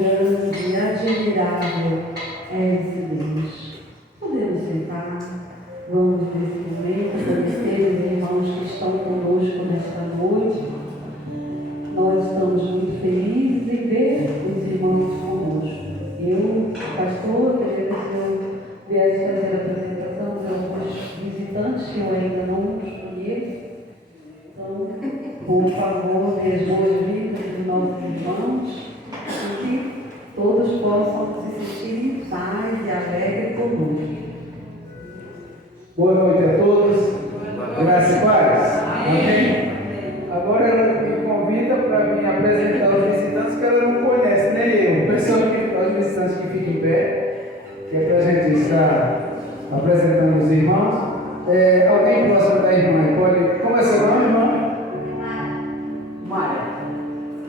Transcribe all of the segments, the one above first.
grande, admirável é esse Deus. Podemos sentar. Vamos nesse momento agradecer os irmãos que estão conosco nesta noite. Nós estamos muito felizes em ver os irmãos conosco. Eu, pastor, queria que eu viesse fazer a apresentação de alguns visitantes que eu ainda não os conheço. Então, por favor, dê as boas-vindas dos nossos irmãos e que todos possam se sentir em paz e alegre conosco. Boa noite a todos. Graças e paz. Amém. Agora ela me convida para me apresentar os visitantes que ela não conhece, nem eu. Os visitantes que ficam em pé, que é para a gente estar apresentando os irmãos. Alguém próximo da irmã pode. Como é seu nome, irmã? Mária.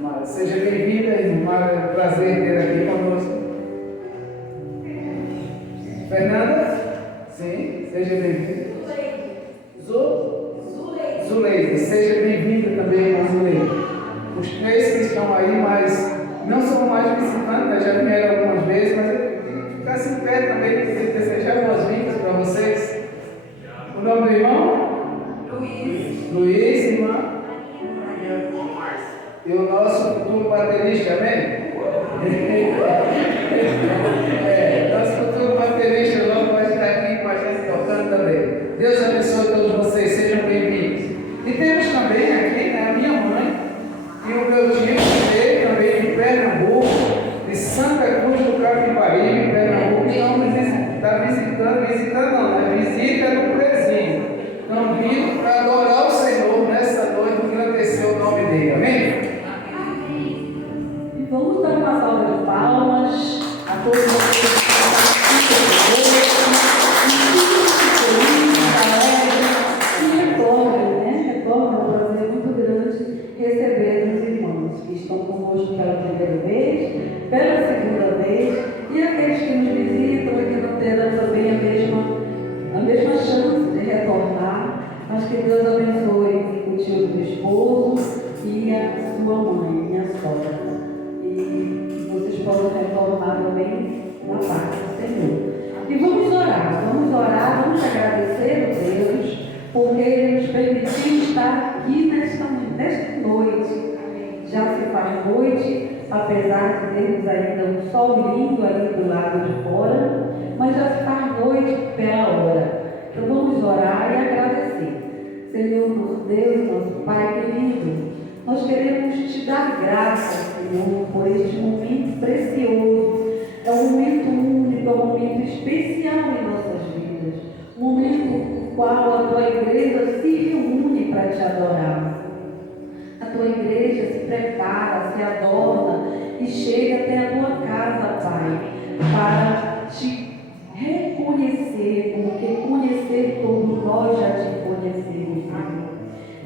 Mária, seja bem-vinda, irmã. É um prazer ter aqui conosco. Fernanda? Sim, seja bem-vinda. Zuleide, seja bem-vinda também, irmã Zuleide. Os três que estão aí, mas não são mais visitantes, né? Já vieram algumas vezes, mas eu ficasse em pé também, desejar boas-vindas para vocês. O nome do irmão? Luiz, irmã. E o nosso futuro baterista, amém? Nosso futuro baterista logo vai estar aqui com a gente tocando também. Deus abençoe todos vocês, sejam bem-vindos. E temos também aqui, né, a minha mãe e o meu tio que veio também de Pernambuco, de Santa Cruz do Capibaribe, Pernambuco, e vamos estar visitando não, né? Visita no presídio. Então, vindo para adorar o Senhor nessa noite, agradecer o nome dele, amém? E vamos dar uma salva de palmas a todos vocês que estão retorna, é um prazer muito grande receber os irmãos que estão conosco pela primeira vez, pela segunda vez, e aqueles que nos visitam e que não terão também a mesma chance de retornar, mas que Deus abençoe o tio do esposo e a sua mãe, minha sogra, e que vocês possam retornar também na paz do Senhor. E vamos orar, vamos agradecer a Deus, porque Ele nos permitiu estar aqui nesta noite. Já se faz noite, apesar de termos ainda um sol lindo ali do lado de fora, mas já se faz noite pela hora. Então vamos orar e agradecer. Senhor, nosso Deus, nosso Pai querido, nós queremos te dar graças, Senhor, por este momento precioso. É um momento único, é um momento especial em nossas vidas. Um momento no qual a tua igreja se reúne para te adorar. A tua igreja se prepara, se adorna e chega até a tua casa, Pai, para te reconhecer, porque conhecer todos nós já te conhecemos, Senhor.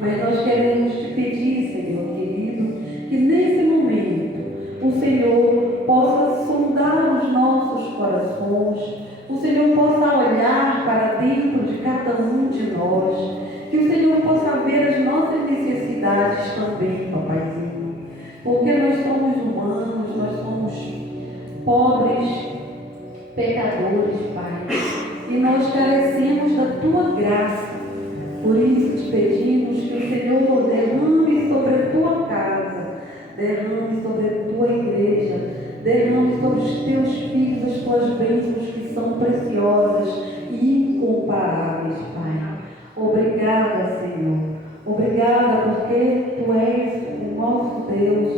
Mas nós queremos te pedir, Senhor querido, que nesse momento o Senhor possa sondar os nossos corações, o Senhor possa olhar para dentro de cada um de nós, que o Senhor possa ver as nossas necessidades também, Papaizinho, porque nós somos humanos, nós somos pobres, pecadores, Pai, e nós carecemos da Tua graça. Por isso te pedimos que o Senhor derrame sobre a Tua casa, derrame sobre a Tua igreja, derrame sobre os Teus filhos as Tuas bênçãos que são preciosas e incomparáveis, Pai. Obrigada, Senhor. Obrigada porque Tu és o nosso Deus,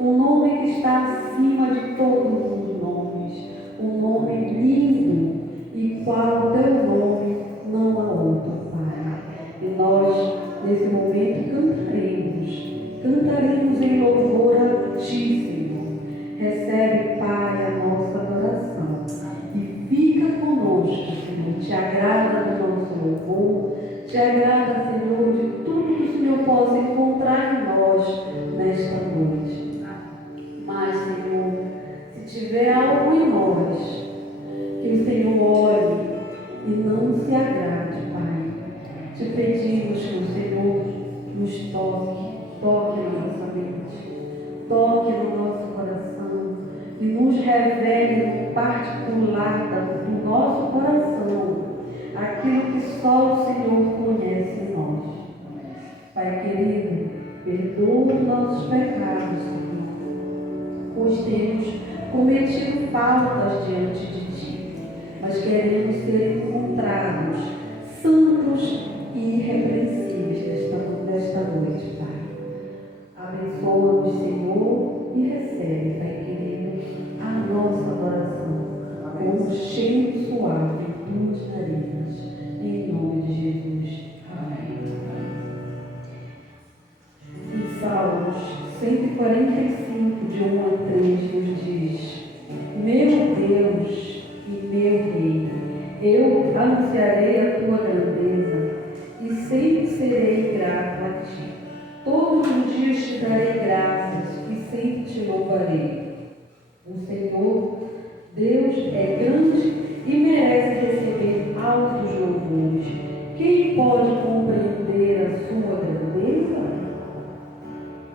o nome que está acima de todos os nomes, um nome lindo e qual o Teu nome não há outro, Pai. E nós, nesse momento, cantaremos em louvor a Ti, Senhor. Recebe, Pai, a nossa adoração e fica conosco, Senhor. Te agrada do nosso louvor, te agrada, Senhor, de tudo que o Senhor possa encontrar em nós nesta noite. Mas, Senhor, se tiver algo em nós que o Senhor olhe e não se agrade, Pai, te pedimos que o Senhor nos toque na nossa mente, toque no nosso coração e revele no particular do nosso coração aquilo que só o Senhor conhece em nós. Pai querido, perdoa os nossos pecados, Senhor, pois temos cometido faltas diante de Ti, mas queremos ser encontrados santos e irrepreensíveis desta noite, Pai. Abençoa-nos, Senhor, e recebe, Pai querido, a nossa adoração com um cheiro suave de tuas narinas, em nome de Jesus. Amém. Em Salmos 145, de 1 a 3, nos diz: Meu Deus e meu Rei, eu anunciarei a tua grandeza e sempre serei grato a ti. Todos os dias te darei graças e sempre te louvarei. O Senhor, Deus, é grande e merece receber altos louvores. Quem pode compreender a sua grandeza?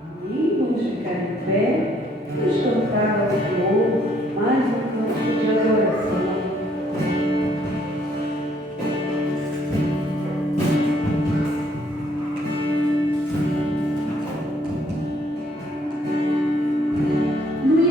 Amém? Vamos ficar em pé e cantar ao Senhor mais um canto de adoração. No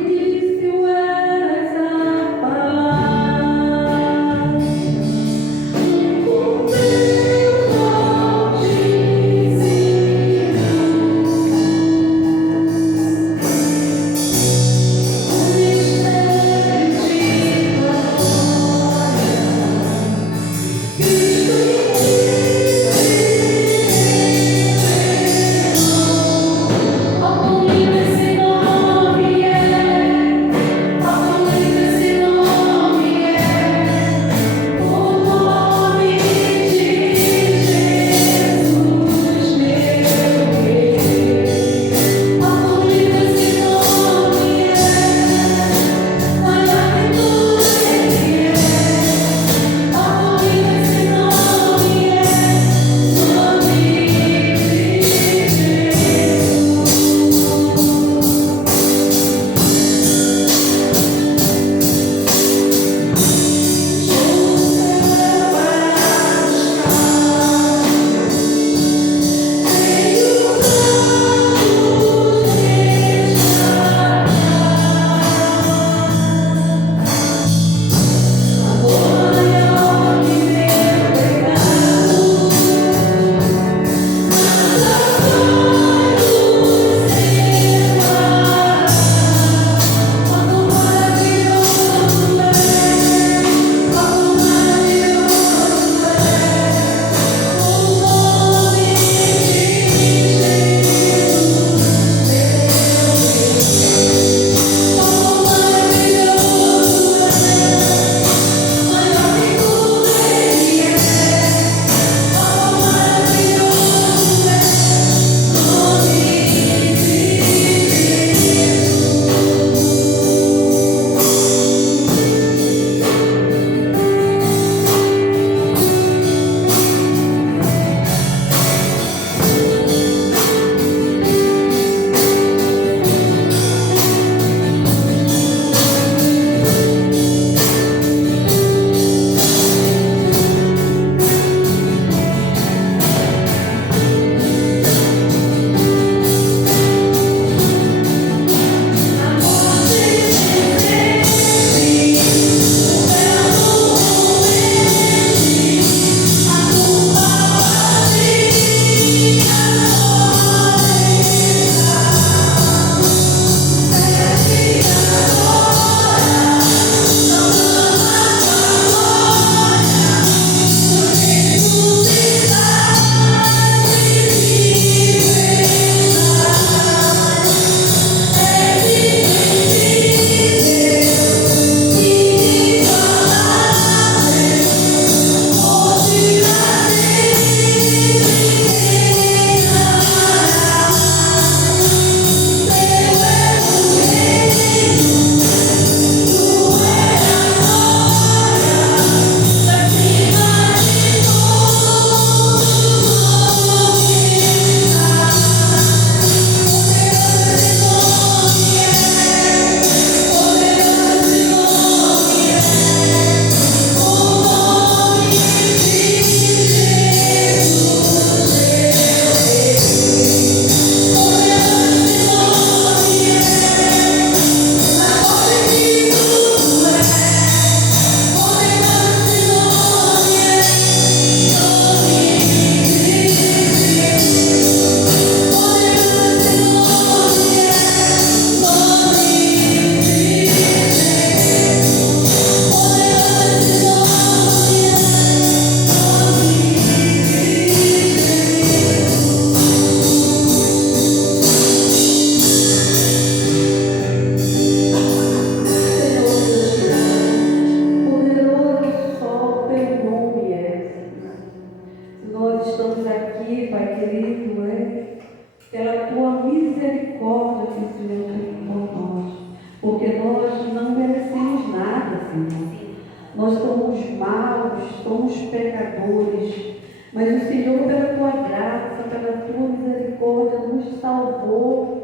Senhor. Nós somos maus, somos pecadores, mas o Senhor, pela tua graça, pela tua misericórdia, nos salvou.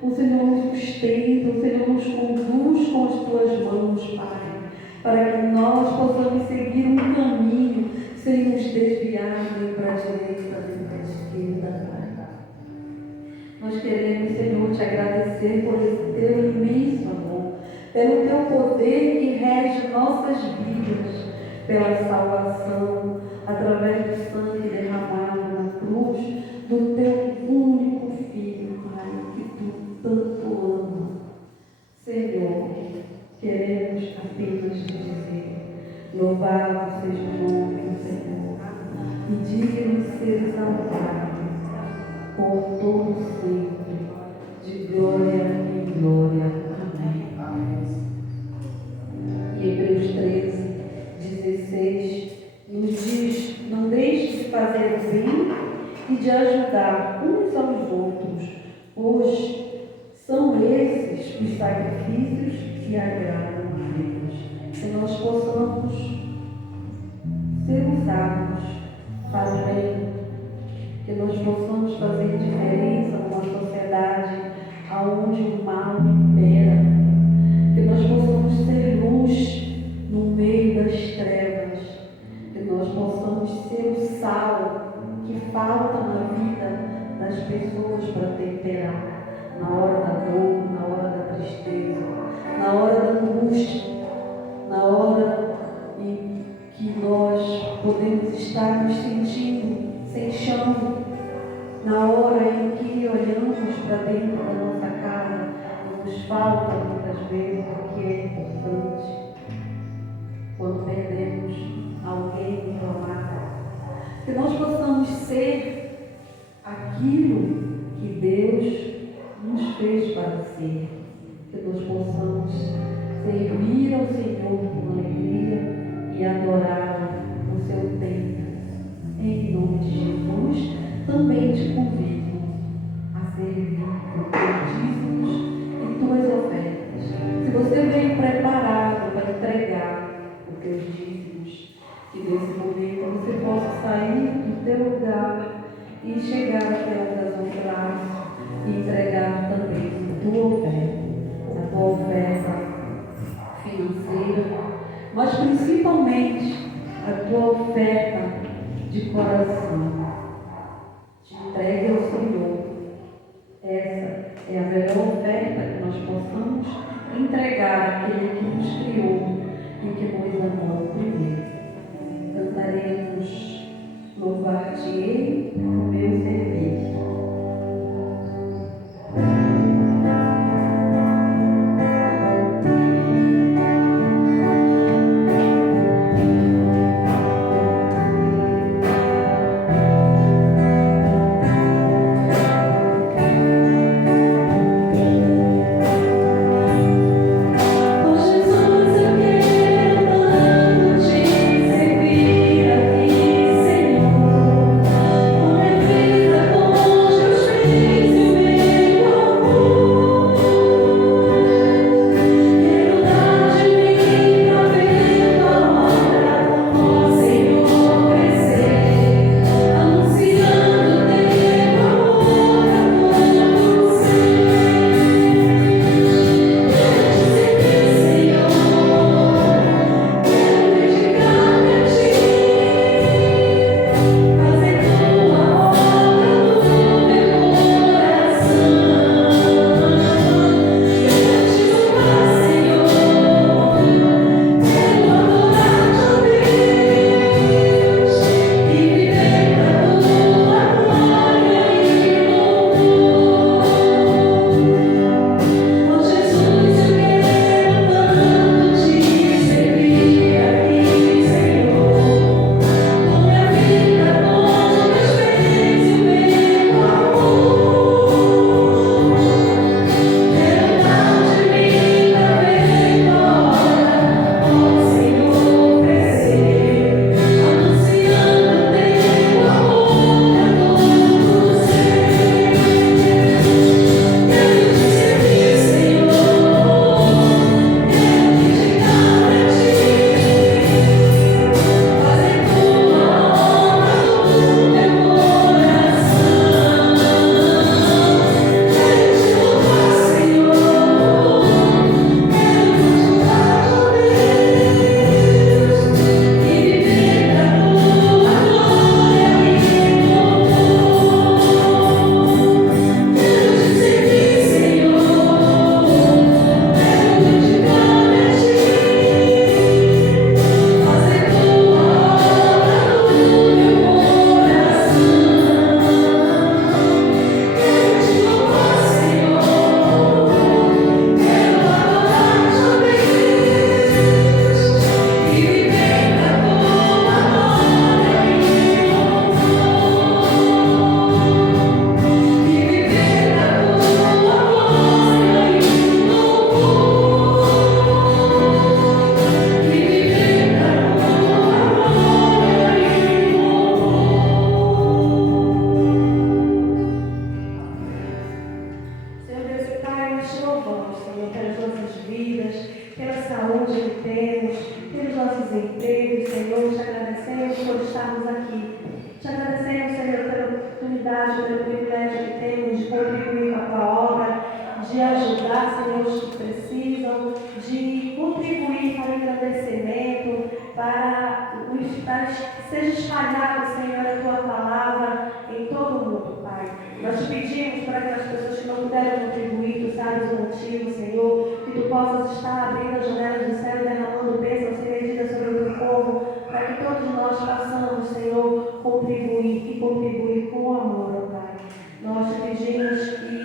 O Senhor nos sustenta, o Senhor nos conduz com as tuas mãos, Pai, para que nós possamos seguir um caminho sem nos desviar nem para a direita nem para a esquerda, Pai. Nós queremos, Senhor, te agradecer por esse teu imenso amor, pelo teu poder que rege nossas vidas, pela salvação, através do sangue derramado na cruz, do teu único Filho, Pai, que tu tanto ama. Senhor, queremos apenas te dizer, louvado seja o nome do Senhor, e digno de ser exaltado por todo sempre, de glória em glória. Amém. E Hebreus 13, 16 nos diz: não deixe de fazer o bem e de ajudar uns aos outros, pois são esses os sacrifícios que agradam a Deus. Que nós possamos ser usados para o bem, que nós possamos fazer diferença numa sociedade onde o mal impera, que nós possamos ser luz no meio das trevas, que nós possamos ser o sal que falta na vida das pessoas para temperar, na hora da dor, na hora da tristeza, na hora da angústia, na hora em que nós podemos estar nos sentindo sem chão, na hora em que olhamos para dentro da nossa casa e nos falta muitas vezes o que é importante, quando perdemos alguém que nos amava, que nós possamos ser aquilo que Deus nos fez para ser, que nós possamos servir ao Senhor com alegria e adorá-lo no seu tempo. Em nome de Jesus, também te convido a servir por teus dízimos e tuas ofertas. Se você veio preparado para entregar os teus dízimos, que nesse momento você possa sair do teu lugar e chegar até o gasofilácio e entregar também a tua oferta financeira, mas principalmente a tua oferta de coração. Te entregue ao Senhor. Essa é a melhor oferta que nós possamos entregar àquele que nos criou e que nos amou primeiro. Cantaremos Louvar-te-ei no meu serviço. Servir a ti, Senhor, com saúde que temos, pelos nossos empregos, Senhor. Te agradecemos por estarmos aqui. Te agradecemos, Senhor, pela oportunidade, pelo privilégio que temos de contribuir com a tua obra, de ajudar, Senhor, os que precisam, de contribuir para o engrandecimento, para que seja espalhada, Senhor, a tua palavra em todo o mundo, Pai. Nós te pedimos para aquelas pessoas que não puderam contribuir, tu sabes o motivo, Senhor, que tu possas estar abrindo as janelas do céu e derramando bênçãos sem medida sobre o teu povo, para que todos nós possamos, Senhor, contribuir com amor, ó Pai. Nós te pedimos que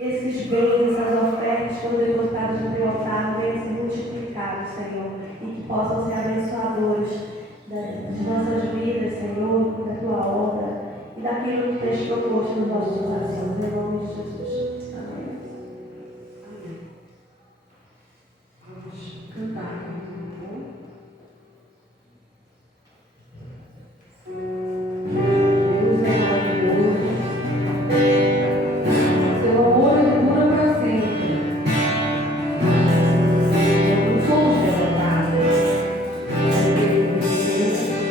esses bens, essas ofertas, quando depositadas no teu altar, venham ser multiplicados, Senhor, e que possam ser abençoadores de nossas vidas, Senhor, da tua obra e daquilo que tens proposto nos nossos corações. Em nome de Jesus. Amém. Vamos cantar. Deus é maravilhoso. Seu amor dura para sempre. Eu não sou derrotada. Eu sou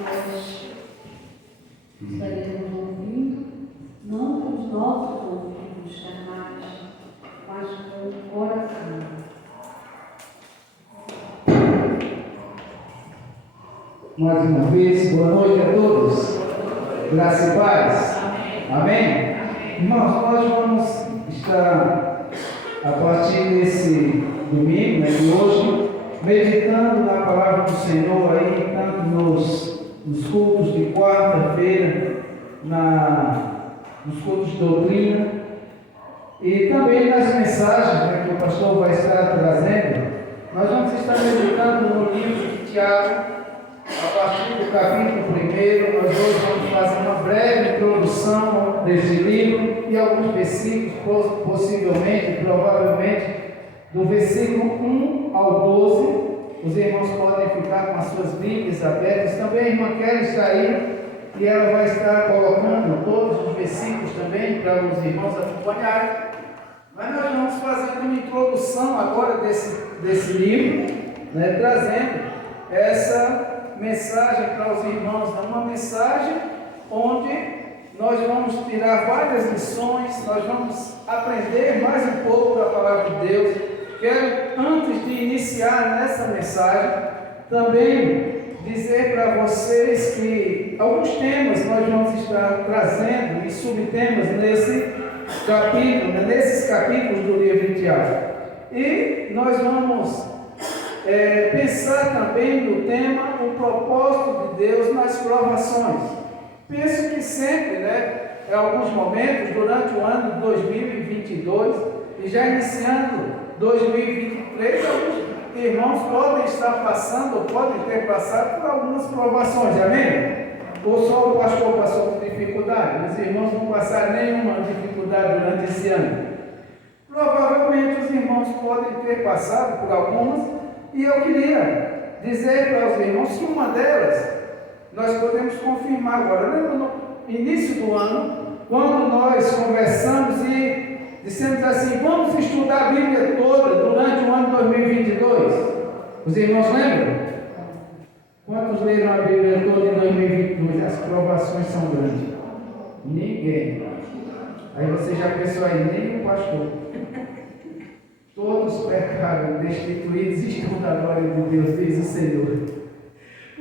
nós estaremos ouvindo, não com os nossos ouvidos carnais, mas com o coração. Mais uma vez, boa noite a todos. Graça e paz. Amém? Irmãos, nós vamos estar, a partir desse domingo, de hoje, meditando na palavra do Senhor aí, tanto nos cultos de quarta-feira, nos cultos de doutrina, e também nas mensagens que o pastor vai estar trazendo. Nós vamos estar meditando no livro de Tiago, a partir do capítulo 1. Nós hoje vamos fazer uma breve introdução desse livro e alguns versículos, possivelmente, provavelmente, do versículo 1 ao 12. Os irmãos podem ficar com as suas Bíblias abertas. Também a irmã Kelly está aí e ela vai estar colocando todos os versículos também para os irmãos acompanharem. Mas nós vamos fazer uma introdução agora desse livro, trazendo essa mensagem para os irmãos, uma mensagem onde nós vamos tirar várias lições, nós vamos aprender mais um pouco da palavra de Deus. Quero, antes de iniciar nessa mensagem, também dizer para vocês que alguns temas nós vamos estar trazendo e subtemas nesses capítulos do livro de Tiago. E nós vamos pensar também no tema o propósito de Deus nas provações. Penso que sempre, em alguns momentos, durante o ano de 2022 e já iniciando 2023, alguns irmãos podem estar passando ou podem ter passado por algumas provações, amém? Ou só o pastor passou por dificuldade? Os irmãos não passaram nenhuma dificuldade durante esse ano. Provavelmente os irmãos podem ter passado por algumas. E eu queria dizer para os irmãos que uma delas nós podemos confirmar agora. Lembra no início do ano, quando nós conversamos e dissemos assim: vamos estudar a Bíblia toda durante o ano 2022? Os irmãos lembram? Quantos leram a Bíblia toda em 2022? As provações são grandes. Ninguém. Aí você já pensou aí, nem o pastor. Todos pecaram, destituídos estão da glória de Deus, diz o Senhor.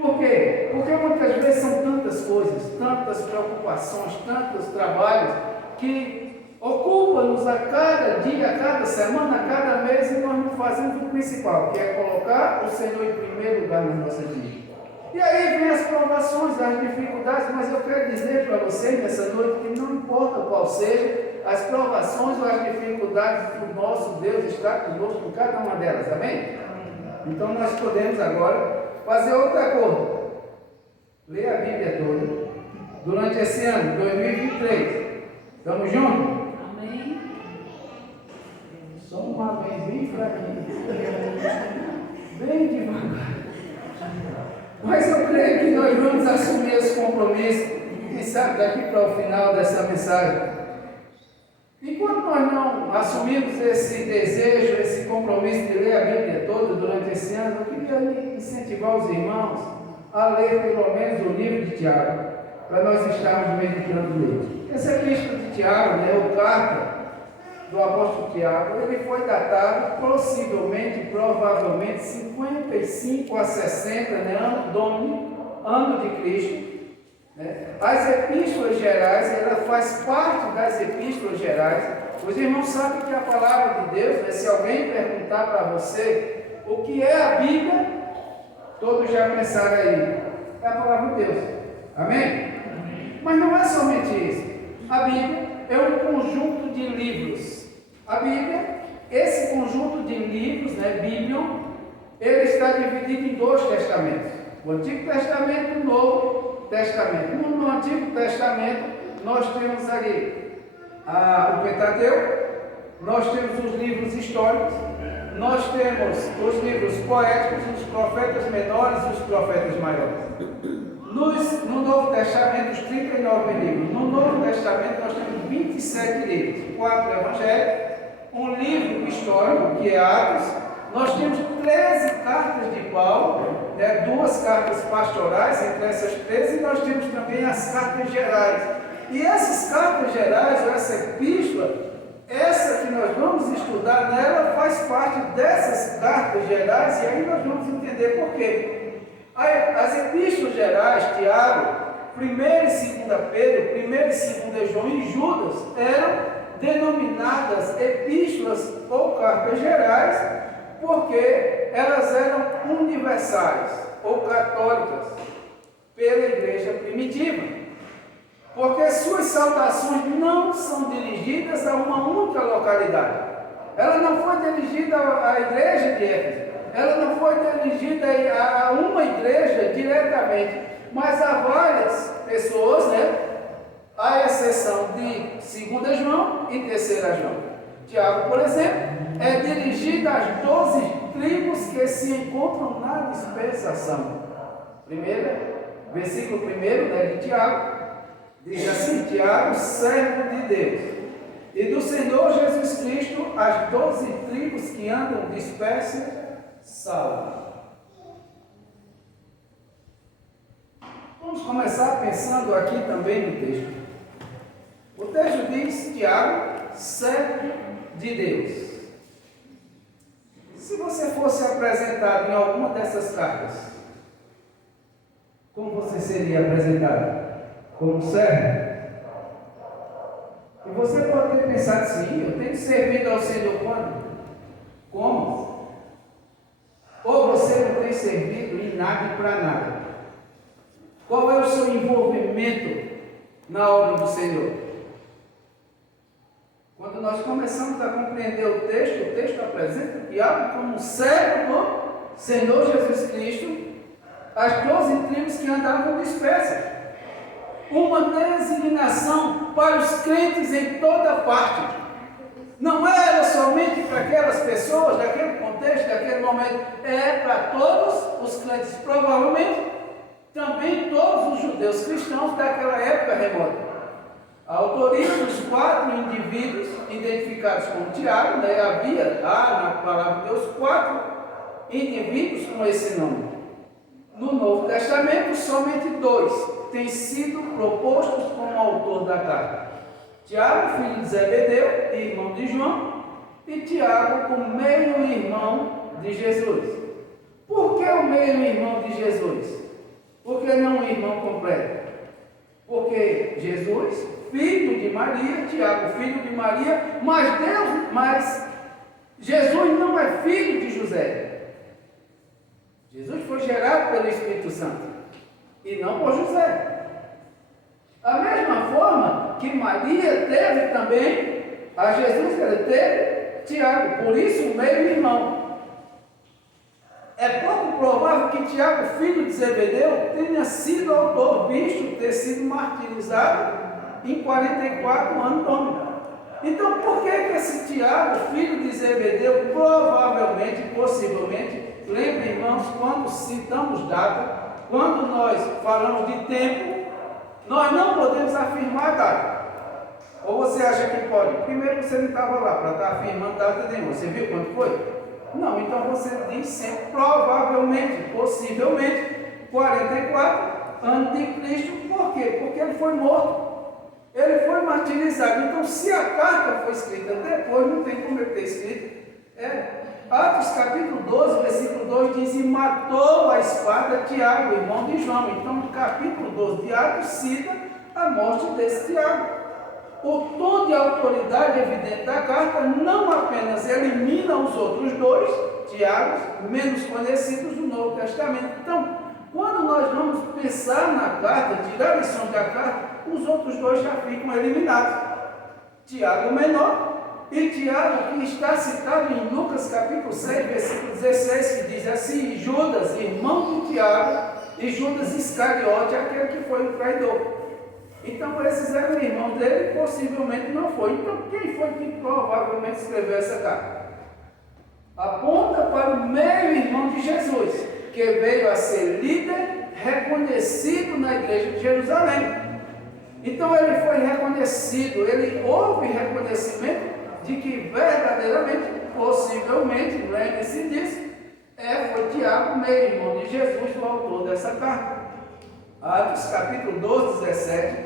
Por quê? Porque muitas vezes são tantas coisas, tantas preocupações, tantos trabalhos que ocupam-nos a cada dia, a cada semana, a cada mês, e nós não fazemos o principal, que é colocar o Senhor em primeiro lugar na nossa vida. E aí vem as provações, as dificuldades, mas eu quero dizer para vocês nessa noite que não importa qual seja, as provações ou as dificuldades do nosso Deus está conosco em cada uma delas, amém? Então nós podemos agora fazer outra coisa, ler a Bíblia toda durante esse ano, 2023. Estamos juntos? Amém? Só um amém bem fraquinho, bem devagar. Mas eu creio que nós vamos assumir esse compromisso, quem sabe daqui para o final dessa mensagem. Enquanto nós não assumimos esse desejo, esse compromisso de ler a Bíblia toda durante esse ano, eu queria incentivar os irmãos a ler pelo menos o livro de Tiago, para nós estarmos meditando nele. Essa epístola de Tiago, ou carta do apóstolo Tiago, ele foi datado possivelmente, provavelmente 55 a 60, ano de Cristo. As epístolas gerais, ela faz parte das epístolas gerais. Os irmãos sabem que a palavra de Deus, se alguém perguntar para você o que é a Bíblia, todos já pensaram aí, é a palavra de Deus, amém? Mas não é somente isso. A Bíblia é um conjunto de livros. A Bíblia, esse conjunto de livros, Bíblia, ele está dividido em 2 testamentos: o Antigo Testamento e o Novo Testamento. No Antigo Testamento, nós temos ali o Pentateuco, nós temos os livros históricos, nós temos os livros poéticos, os profetas menores e os profetas maiores. No Novo Testamento, os 39 livros. No Novo Testamento, nós temos 27 livros, 4 evangelhos, um livro histórico, que é Atos. Nós temos 13 cartas de Paulo, 2 cartas pastorais. Entre essas 13 também as cartas gerais. E essas cartas gerais, ou essa epístola, essa que nós vamos estudar nela, faz parte dessas cartas gerais, e aí nós vamos entender por quê. As epístolas gerais, Tiago, 1 e 2 Pedro, 1 e 2 João e Judas, eram denominadas epístolas ou cartas gerais, porque elas eram universais ou católicas pela igreja primitiva. Porque suas saudações não são dirigidas a uma única localidade. Ela não foi dirigida à igreja de Éfeso, ela não foi dirigida a uma igreja diretamente, mas a várias pessoas, né? À exceção de 2 João e 3 João. Tiago, por exemplo, é dirigida às 12 tribos que se encontram na dispensação. Versículo 1, né, de Tiago, diz assim: Tiago, servo de Deus e do Senhor Jesus Cristo, as 12 tribos que andam dispersas, salve. Vamos começar pensando aqui também no texto. O texto diz: Tiago, servo de Deus. Se você fosse apresentado em alguma dessas cartas, como você seria apresentado? Como servo? E você pode ter pensado: sim, eu tenho servido ao Senhor quando? Como? Ou você não tem servido em nada e para nada? Qual é o seu envolvimento na obra do Senhor? Quando nós começamos a compreender o texto apresenta Tiago como um servo do Senhor Jesus Cristo, as 12 tribos que andavam dispersas. Uma designação para os crentes em toda parte. Não era somente para aquelas pessoas, daquele contexto, daquele momento, é para todos os crentes, provavelmente também todos os judeus cristãos daquela época remota. A autoria dos 4 indivíduos identificados como Tiago, né, havia na palavra de Deus 4 indivíduos com esse nome. No Novo Testamento, somente 2 têm sido propostos como autor da carta: Tiago, filho de Zebedeu e irmão de João, e Tiago, o meio-irmão de Jesus. Por que o meio-irmão de Jesus? Por que não o irmão completo? Porque Jesus, filho de Maria, Tiago, filho de Maria, mas Jesus não é filho de José. Jesus foi gerado pelo Espírito Santo e não por José. Da mesma forma que Maria teve também a Jesus, ela teve Tiago, por isso o meio-irmão. É pouco provável que Tiago, filho de Zebedeu, tenha sido autor, visto ter sido martirizado em 44 anos domínio. Então, por que esse Tiago, filho de Zebedeu, provavelmente, possivelmente, lembre, irmãos, quando citamos data, quando nós falamos de tempo, nós não podemos afirmar data. Ou você acha que pode? Primeiro, você não estava lá para estar afirmando data nenhuma. Você viu quando foi? Não, então você diz sempre, provavelmente, possivelmente, 44 anos de Cristo. Por quê? Porque ele foi morto. Ele foi martirizado. Então, se a carta foi escrita depois, não tem como ele ter escrito. Atos capítulo 12, versículo 2 diz: e matou a espada Tiago, irmão de João. Então, no capítulo 12 de Atos, cita a morte desse Tiago. O tom de autoridade evidente da carta não apenas elimina os outros 2 Tiagos, menos conhecidos do Novo Testamento. Então, quando nós vamos pensar na carta, tirar a lição da carta, os outros 2 já ficam eliminados. Tiago menor e Tiago, que está citado em Lucas capítulo 6, versículo 16, que diz assim: Judas, irmão de Tiago, e Judas Iscariote, aquele que foi o traidor. Então, esses eram irmãos dele, possivelmente não foi. Então, quem foi que provavelmente escreveu essa carta? Aponta para o meio-irmão de Jesus, que veio a ser líder, reconhecido na igreja de Jerusalém. Então, ele foi reconhecido, houve reconhecimento de que verdadeiramente, possivelmente, lembre-se disso, foi Tiago, meio-irmão de Jesus, o autor dessa carta. Atos capítulo 12, 17,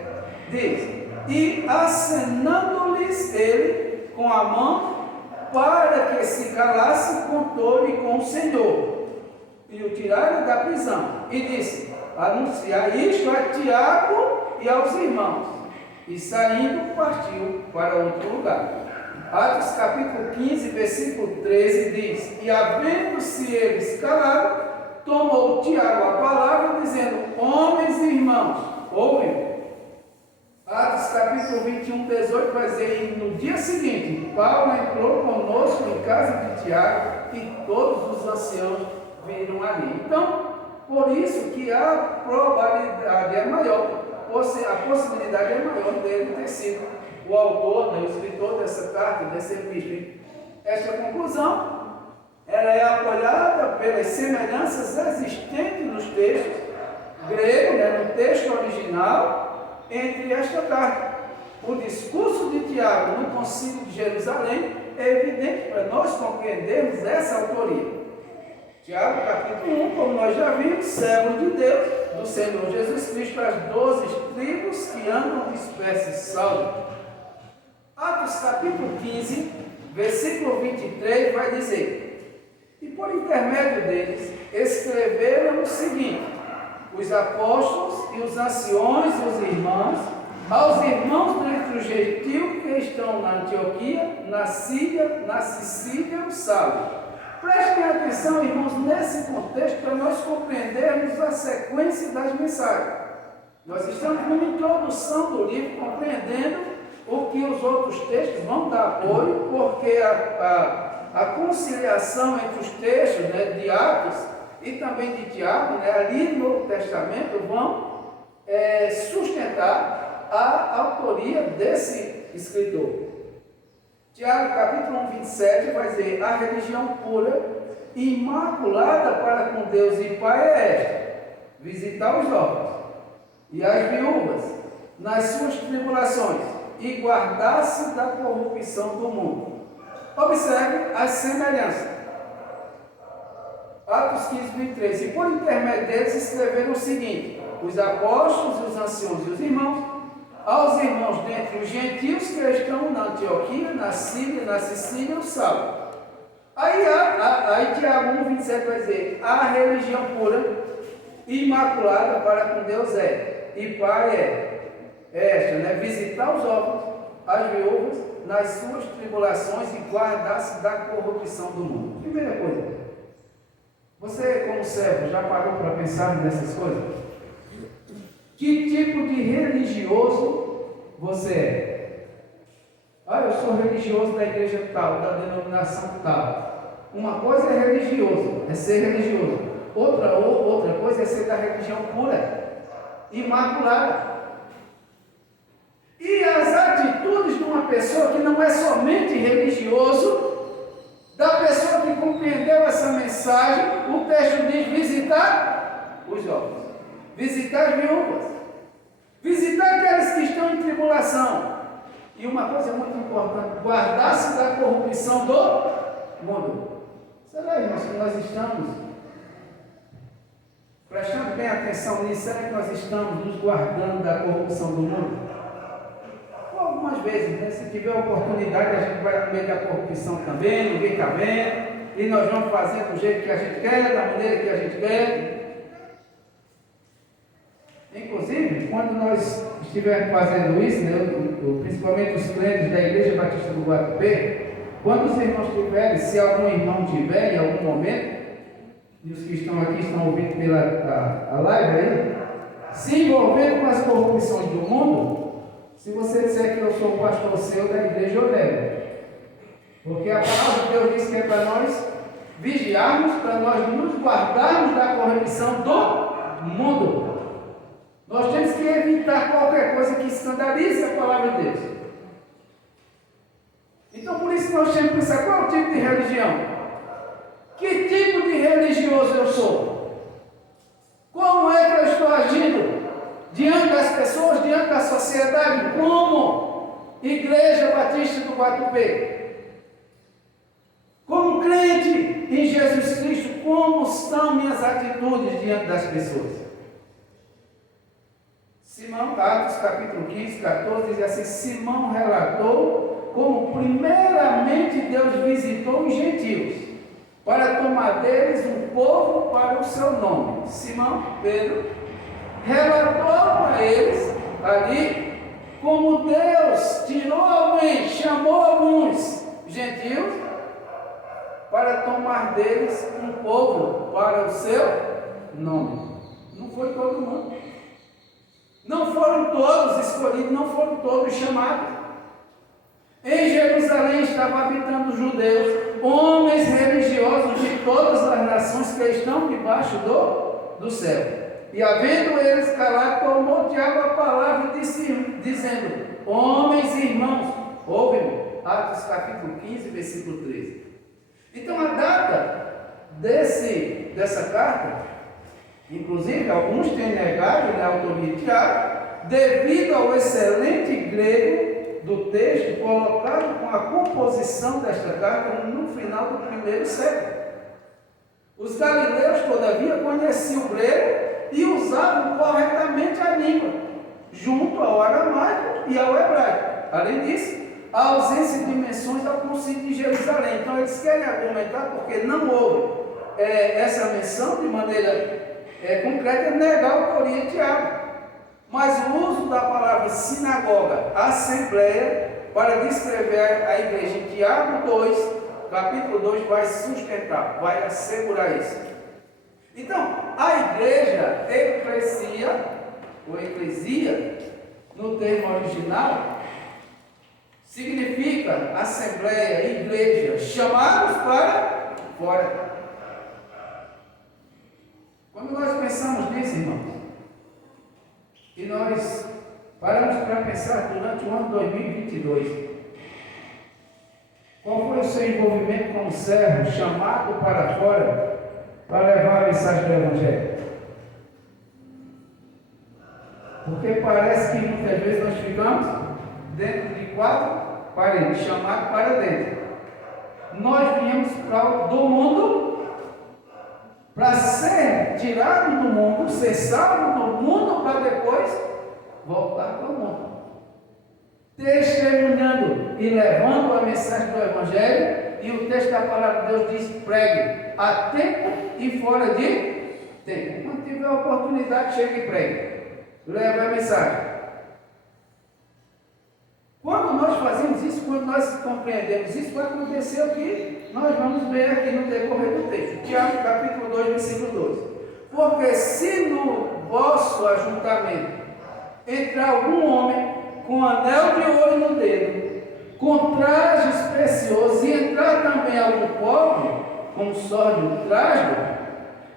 diz: e acenando-lhes ele com a mão, para que se calasse, contou-lhe com o Senhor, e o tiraram da prisão, e disse: anunciar isto a Tiago e aos irmãos. E saindo, partiu para outro lugar. Atos capítulo 15, versículo 13 diz: e havendo-se eles calado, tomou Tiago a palavra, dizendo: homens e irmãos, ouvem. Atos capítulo 21, 18 vai dizer: e no dia seguinte, Paulo entrou conosco em casa de Tiago, e todos os anciãos viram ali. Então, por isso que a probabilidade é maior, a possibilidade é maior dele ter sido o autor, o escritor dessa carta, dessa epístola. Esta conclusão, ela é apoiada pelas semelhanças existentes nos textos gregos, no texto original, entre esta carta. O discurso de Tiago no Concílio de Jerusalém é evidente para nós compreendermos essa autoria. Tiago, capítulo 1, como nós já vimos, servo de Deus, do Senhor Jesus Cristo, as 12 tribos que andam dispersas, salve. Atos, capítulo 15, versículo 23, vai dizer: e por intermédio deles, escreveram o seguinte: os apóstolos e os anciões e os irmãos, aos irmãos dentre os gentios que estão na Antioquia, na Síria, na Sicília, o salve. Prestem atenção, irmãos, nesse contexto, para nós compreendermos a sequência das mensagens. Nós estamos numa introdução do livro, compreendendo o que os outros textos vão dar apoio, porque a conciliação entre os textos, de Atos e também de Tiago, ali no Novo Testamento, vão sustentar a autoria desse escritor. Tiago, capítulo 1, 27, vai dizer: a religião pura e imaculada para com Deus e Pai é esta: visitar os órfãos e as viúvas nas suas tribulações e guardar-se da corrupção do mundo. Observe as semelhanças. Atos 15, 23. E por intermédio deles escreveram o seguinte: os apóstolos, os anciãos e os irmãos, aos irmãos dentre os gentios que estão na Antioquia, na Síria, na Sicília, o salve. Aí Tiago 1, 27 vai dizer: a religião pura e imaculada para com Deus é, e Pai é esta, visitar os órfãos, as viúvas, nas suas tribulações e guardar-se da corrupção do mundo. Primeira coisa, você como servo já parou para pensar nessas coisas? Que tipo de religioso você é? Eu sou religioso da igreja tal, da denominação tal. Uma coisa é religioso, é ser religioso. Outra coisa é ser da religião pura, imaculada. E as atitudes de uma pessoa que não é somente religioso, da pessoa que compreendeu essa mensagem, o texto diz: visitar os órfãos, visitar as viúvas, visitar aqueles que estão em tribulação. E uma coisa muito importante: guardar-se da corrupção do mundo. Será, irmãos, que nós estamos prestando bem atenção nisso? Será que nós estamos nos guardando da corrupção do mundo? Algumas vezes, se tiver oportunidade, a gente vai no meio da corrupção também, ninguém está vendo, e nós vamos fazer do jeito que a gente quer, da maneira que a gente quer. Inclusive, quando nós estivermos fazendo isso, principalmente os crentes da Igreja Batista do Guatupê, quando os irmãos tiverem, se algum irmão tiver em algum momento, e os que estão aqui estão ouvindo pela live aí, se envolvendo com as corrupções do mundo, se você disser que eu sou o pastor seu da igreja, eu nego. Porque a palavra de Deus diz que é para nós vigiarmos, para nós nos guardarmos da corrupção do mundo. Nós temos que evitar qualquer coisa que escandalize a palavra de Deus. Então, por isso nós temos que pensar: qual é o tipo de religião? Que tipo de religioso eu sou? Como é que eu estou agindo diante das pessoas, diante da sociedade, como Igreja Batista do Guatupê? Como crente em Jesus Cristo, como estão minhas atitudes diante das pessoas? Simão, Atos capítulo 15, 14, diz assim: Simão relatou como primeiramente Deus visitou os gentios, para tomar deles um povo para o seu nome. Simão, Pedro, relatou para eles ali como Deus tirou alguém, chamou alguns gentios para tomar deles um povo para o seu nome. Não foi todo mundo. Não foram todos escolhidos, não foram todos chamados. Em Jerusalém estavam habitando judeus, homens religiosos de todas as nações que estão debaixo do céu. E havendo eles calado, tomou Tiago a palavra e disse, dizendo: homens e irmãos, ouvem-me. Atos capítulo 15, versículo 13. Então a data dessa carta, inclusive alguns têm negado a autoria de Tiago, devido ao excelente grego do texto colocado com a composição desta carta no final do primeiro século. Os galileus, todavia, conheciam o grego e usavam corretamente a língua, junto ao aramaico e ao hebraico. Além disso, a ausência de menções ao concílio de Jerusalém. Então eles querem argumentar porque não houve essa menção de maneira concreta, negar a autoria de Tiago. Mas o uso da palavra sinagoga, assembleia, para descrever a igreja em Tiago 2, capítulo 2, vai sustentar, vai assegurar isso. Então, a igreja, eclesia, no termo original, significa assembleia, igreja, chamados para fora. Quando nós pensamos nisso, irmãos, e nós paramos para pensar durante o ano 2022, qual foi o seu envolvimento como servo chamado para fora para levar a mensagem do Evangelho? Porque parece que muitas vezes nós ficamos dentro de quatro paredes, chamados para dentro. Nós viemos do mundo para ser tirado do mundo, ser salvo do mundo, para depois voltar para o mundo, testemunhando e levando a mensagem do Evangelho. E o texto da palavra de Deus diz: pregue a tempo e fora de tempo. Quando tiver a oportunidade, chegue e pregue, leve a mensagem. Quando nós fazemos isso, quando nós compreendemos isso, vai acontecer o que nós vamos ver aqui no decorrer do texto. Tiago capítulo 2, versículo 12. Porque se no vosso ajuntamento entrar algum homem com anel de ouro no dedo, com trajes preciosos, e entrar também algum pobre com sórdio trajo,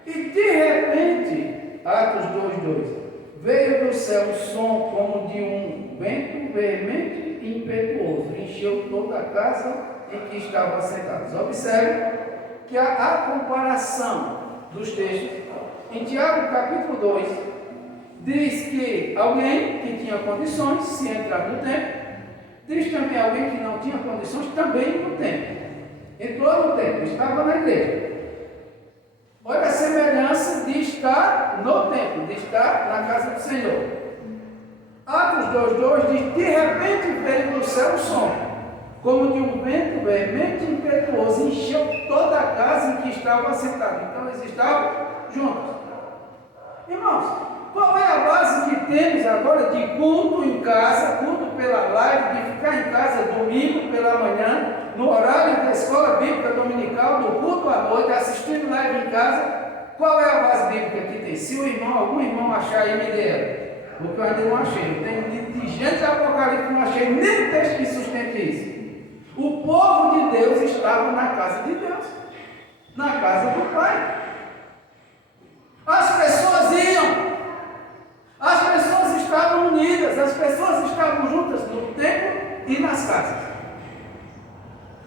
e de repente, Atos 2:2, veio do céu um som como de um vento veemente e impetuoso, encheu toda a casa em que estavam assentados. Observe que a comparação dos textos em Tiago capítulo 2 diz que alguém que tinha condições se entrar no templo, diz também alguém que não tinha condições também no templo. Entrou no templo, estava na igreja. Olha a semelhança de estar no templo, de estar na casa do Senhor. Atos 2:2 diz: de repente veio do céu um som, como de um vento veemente e impetuoso, encheu toda a casa em que estavam assentados. Então eles estavam juntos. Irmãos, qual é a base que temos agora de culto em casa, culto pela live, de ficar em casa domingo pela manhã, no horário da escola bíblica dominical, do culto à noite, assistindo live em casa? Qual é a base bíblica que tem? Se algum irmão achar aí, me dê ela. Porque eu ainda não achei. Eu tenho lido de Gênesis a Apocalipse, não achei nem texto que sustente isso. O povo de Deus estava na casa de Deus, na casa do Pai. As pessoas iam, as pessoas estavam unidas, as pessoas estavam juntas no templo e nas casas.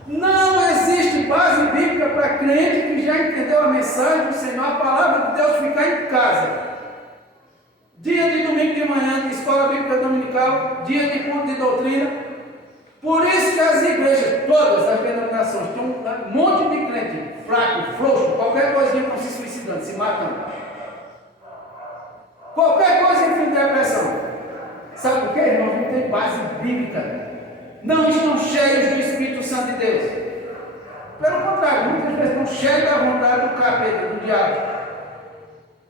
Não existe base bíblica para crente que já entendeu a mensagem do Senhor, a palavra de Deus, ficar em casa. Dia de domingo de manhã, de escola bíblica dominical, dia de culto de doutrina. Por isso que as igrejas, todas as denominações, tem um monte de crente fraco, frouxo, qualquer coisinha estão se suicidando, se matando. Qualquer coisa enfim depressão. Sabe por quê, irmãos? Não tem base bíblica. Não estão cheios do Espírito Santo de Deus. Pelo contrário, muitas vezes estão cheios da vontade do capeta, do diabo.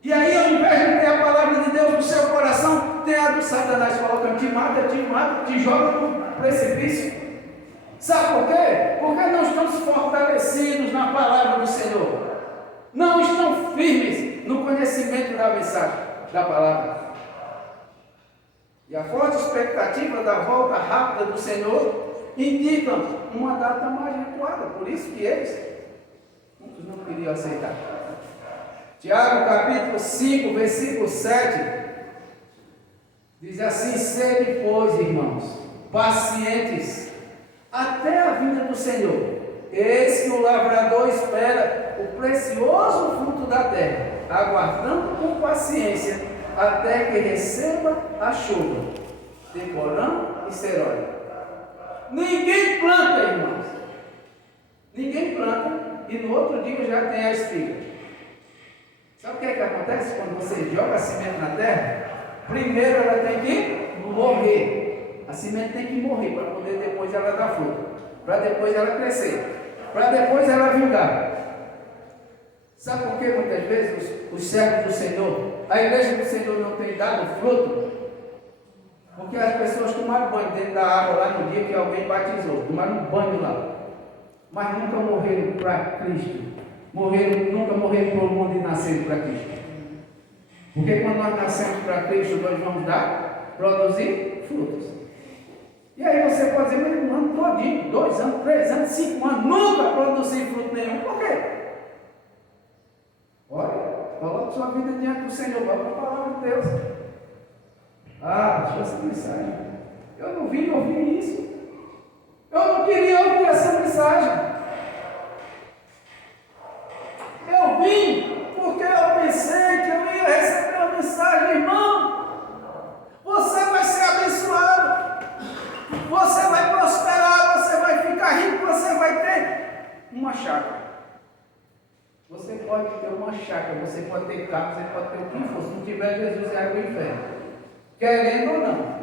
E aí, ao invés de ter a palavra de Deus no seu coração, tem a do Satanás colocando: te mata, te joga no precipício. Sabe por quê? Porque não estão fortalecidos na palavra do Senhor. Não estão firmes no conhecimento da mensagem, da palavra. E a forte expectativa da volta rápida do Senhor indica uma data mais recuada. Por isso que muitos não queriam aceitar. Tiago capítulo 5, versículo 7, diz assim: sede, pois, irmãos, pacientes, até a vinda do Senhor. Eis que o lavrador espera o precioso fruto da terra, aguardando com paciência, até que receba a chuva, temporã e seróia. Ninguém planta, irmãos. Ninguém planta e no outro dia já tem a espiga. Sabe o que é que acontece quando você joga a semente na terra? Primeiro ela tem que morrer. A semente tem que morrer para poder depois ela dar fruto, para depois ela crescer, para depois ela vingar. Sabe por que muitas vezes os servos do Senhor, a igreja do Senhor não tem dado fruto? Porque as pessoas tomaram banho dentro da água lá no dia que alguém batizou, tomaram banho lá, mas nunca morreram para Cristo. Nunca morreram por mundo e nasceram para Cristo. Porque quando nós nascemos para Cristo, nós vamos produzir frutos. E aí você pode dizer: mas um ano todinho, 2 anos, 3 anos, 5 anos, nunca produzir fruto nenhum. Por quê? Olha, coloque sua vida diante do Senhor, vá para a palavra de Deus. Deixa essa mensagem. Eu não vim ouvir isso. Eu não queria ouvir essa mensagem. Eu vim porque eu pensei que eu ia receber uma mensagem: irmão, você vai ser abençoado, você vai prosperar, você vai ficar rico, você vai ter uma chácara. Você pode ter uma chácara, você pode ter carro, você pode ter o que for. Se não tiver Jesus, é o inferno, querendo ou não.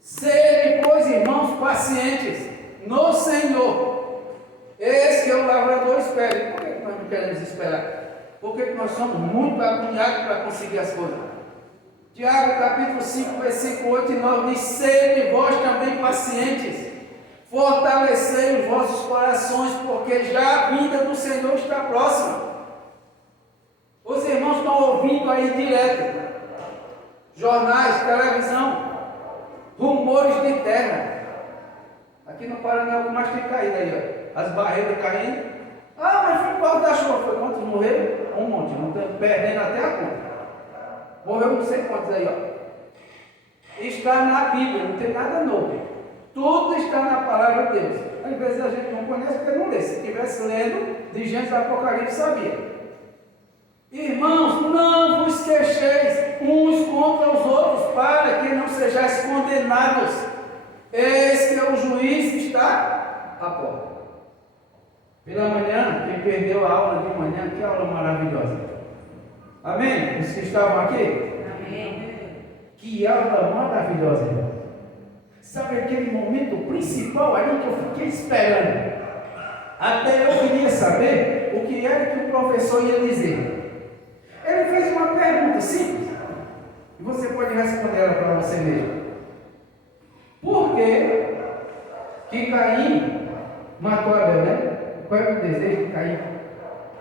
Sede, pois, irmãos, pacientes no Senhor. Esse que é o lavrador espera. Por que nós não queremos esperar? Porque nós somos muito agoniados para conseguir as coisas. Tiago capítulo 5, versículo 8 e 9 diz: sede vós também pacientes, fortalecei os vossos corações, porque já a vinda do Senhor está próxima. Os irmãos estão ouvindo aí direto jornais, televisão, rumores de terra. Aqui no Paraná, o que mais tem caído aí, ó. As barreiras caindo. Mas foi por causa da chuva. Foi quantos morreram? Um monte. Não estamos perdendo até a conta. Morreu não sei quantos aí, ó. Está na Bíblia, não tem nada novo. Tudo está na palavra de Deus. Às vezes a gente não conhece porque não lê. Se estivesse lendo, de Gênesis do Apocalipse sabia. Irmãos, não vos queixeis uns contra os outros, para que não sejais condenados. Eis que o juiz está à porta. Pela manhã, quem perdeu a aula de manhã, que aula maravilhosa. Amém? Os que estavam aqui? Amém. Que aula maravilhosa, irmão. Sabe aquele momento principal ali que eu fiquei esperando? Até eu queria saber o que era que o professor ia dizer. Ele fez uma pergunta simples, e você pode responder ela para você mesmo. Por que Caim matou Abel, né? Qual era o desejo de Caim?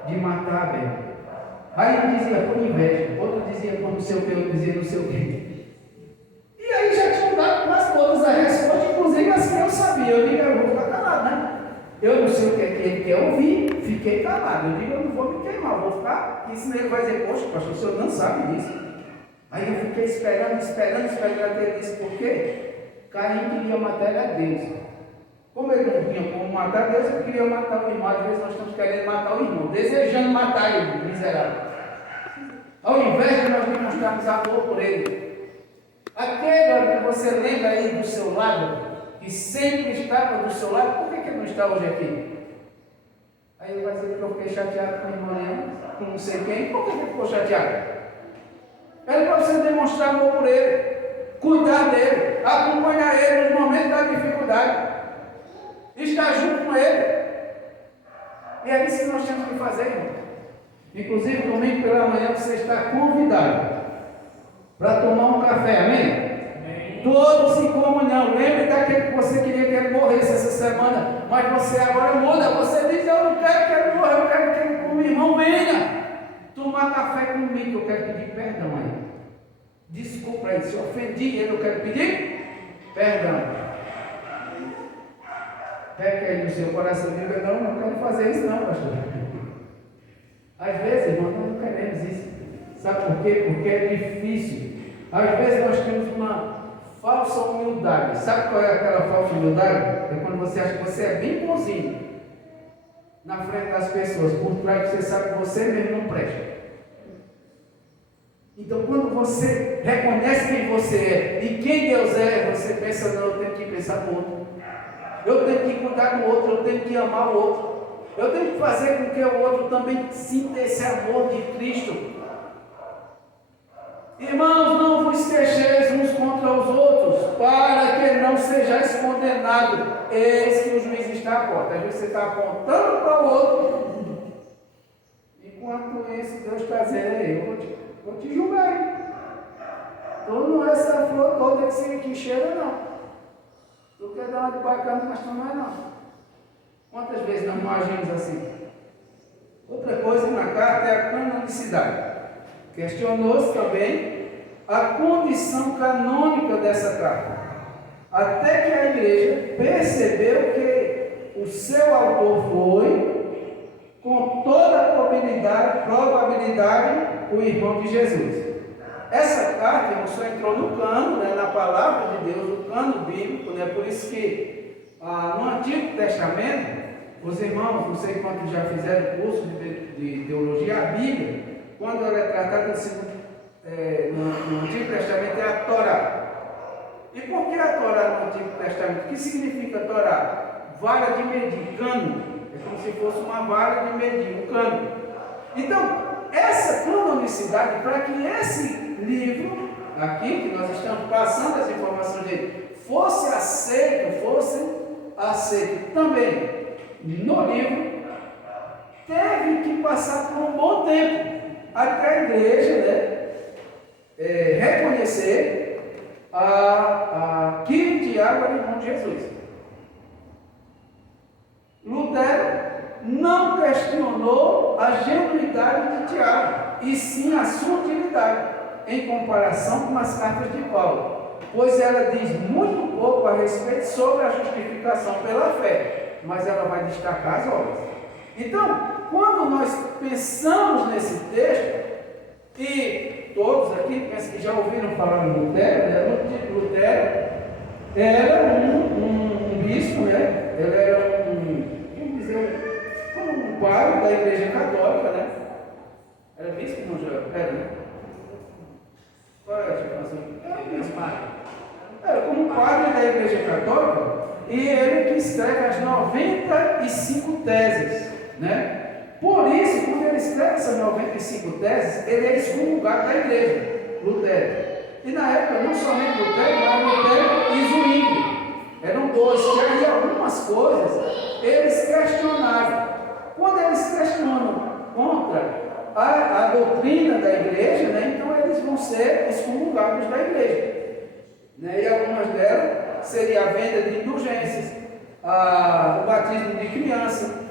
De matar Abel. Aí um dizia por inveja, outro dizia por não sei o que, outro dizia não sei o que. E aí já tinham dado quase todas as respostas, inclusive as que eu sabia. Eu digo: eu vou ficar calado, né? Eu não sei o que é que ele quer ouvir, fiquei calado. Eu digo: eu não vou me queimar, eu vou ficar. E senão ele vai dizer: poxa, pastor, o senhor não sabe disso. Aí eu fiquei esperando, até ele disse: por quê? Caim queria matar a Deus. Como ele não tinha como matar Deus, ele queria matar o irmão. Às vezes nós estamos querendo matar o irmão, desejando matar ele, miserável. Ao invés de nós demonstrarmos amor por ele. Aquele que você lembra aí do seu lado, que sempre estava do seu lado, por que ele não está hoje aqui? Aí ele vai dizer que eu fiquei chateado com o irmão, com não sei quem. Por que ele ficou chateado? É para você demonstrar amor por ele, cuidar dele, acompanhar ele nos momentos da dificuldade, estar junto com ele. E é isso que nós temos que fazer, irmão. Inclusive, domingo pela manhã você está convidado para tomar um café, amém? Todos em comunhão. Lembre daquele que você queria que ele morresse essa semana, mas você agora muda. Você diz: eu não quero que ele morra, eu quero que ele, como irmão, venha tomar café comigo. Eu quero pedir perdão a ele. Desculpa aí, se eu ofendi ele, eu quero pedir perdão. Pegue aí no seu coração e diga: não, não quero fazer isso não, pastor. Às vezes, irmão, nós não queremos isso. Sabe por quê? Porque é difícil. Às vezes nós temos uma falsa humildade. Sabe qual é aquela falsa humildade? É quando você acha que você é bem bonzinho na frente das pessoas, por trás você sabe que você mesmo não presta. Então, quando você reconhece quem você é e quem Deus é, você pensa: não, eu tenho que pensar no outro, eu tenho que cuidar do outro, eu tenho que amar o outro, eu tenho que fazer com que o outro também sinta esse amor de Cristo. Irmãos, não vos queixeis uns contra os outros, para que não sejais condenados. Eis que o juiz está à porta. Às vezes você está apontando para o outro, enquanto isso Deus está dizendo: eu vou te julgar. Tu não é essa flor toda que cheira, não. Tu quer dar uma de bacana, mas tu não é, não. Quantas vezes não agimos assim? Outra coisa na carta é a canonicidade. Questionou-se também a condição canônica dessa carta, até que a igreja percebeu que o seu autor foi, com toda a probabilidade, o irmão de Jesus. Essa carta só entrou no cano, né, na palavra de Deus, no cano bíblico, né, por isso que no Antigo Testamento, os irmãos, não sei quantos já fizeram curso de teologia, a Bíblia, quando ela é tratada no Antigo Testamento, é a Torá. E por que a Torá no Antigo Testamento? O que significa Torá? Vara de medir, cano. É como se fosse uma vara de medir, um cano. Então, essa canonicidade, para que esse livro, aqui, que nós estamos passando as informações dele, fosse aceito também no livro, teve que passar por um bom tempo, até a igreja, reconhecer que Tiago era irmão de Jesus. Lutero não questionou a genuidade de Tiago, e sim a sua utilidade, em comparação com as cartas de Paulo, pois ela diz muito pouco a respeito sobre a justificação pela fé, mas ela vai destacar as obras. Então, quando nós pensamos nesse texto, e todos aqui pensam que já ouviram falar de Lutero, né? Lutero era um bispo, né? Ele era como um padre da Igreja Católica, né? Era bispo, não já? Era, né? Qual é a situação? Era como um padre da Igreja Católica, e ele que escreve as 95 teses, né? Por isso, quando ele escreve essas 95 teses, ele é excomungado da igreja, Lutero. E na época, não somente Lutero, mas Lutero e Zwingli. Eram dois, que aí algumas coisas eles questionaram. Quando eles questionam contra a doutrina da igreja, né, então eles vão ser excomungados da igreja. Né? E algumas delas seria a venda de indulgências, o batismo de criança,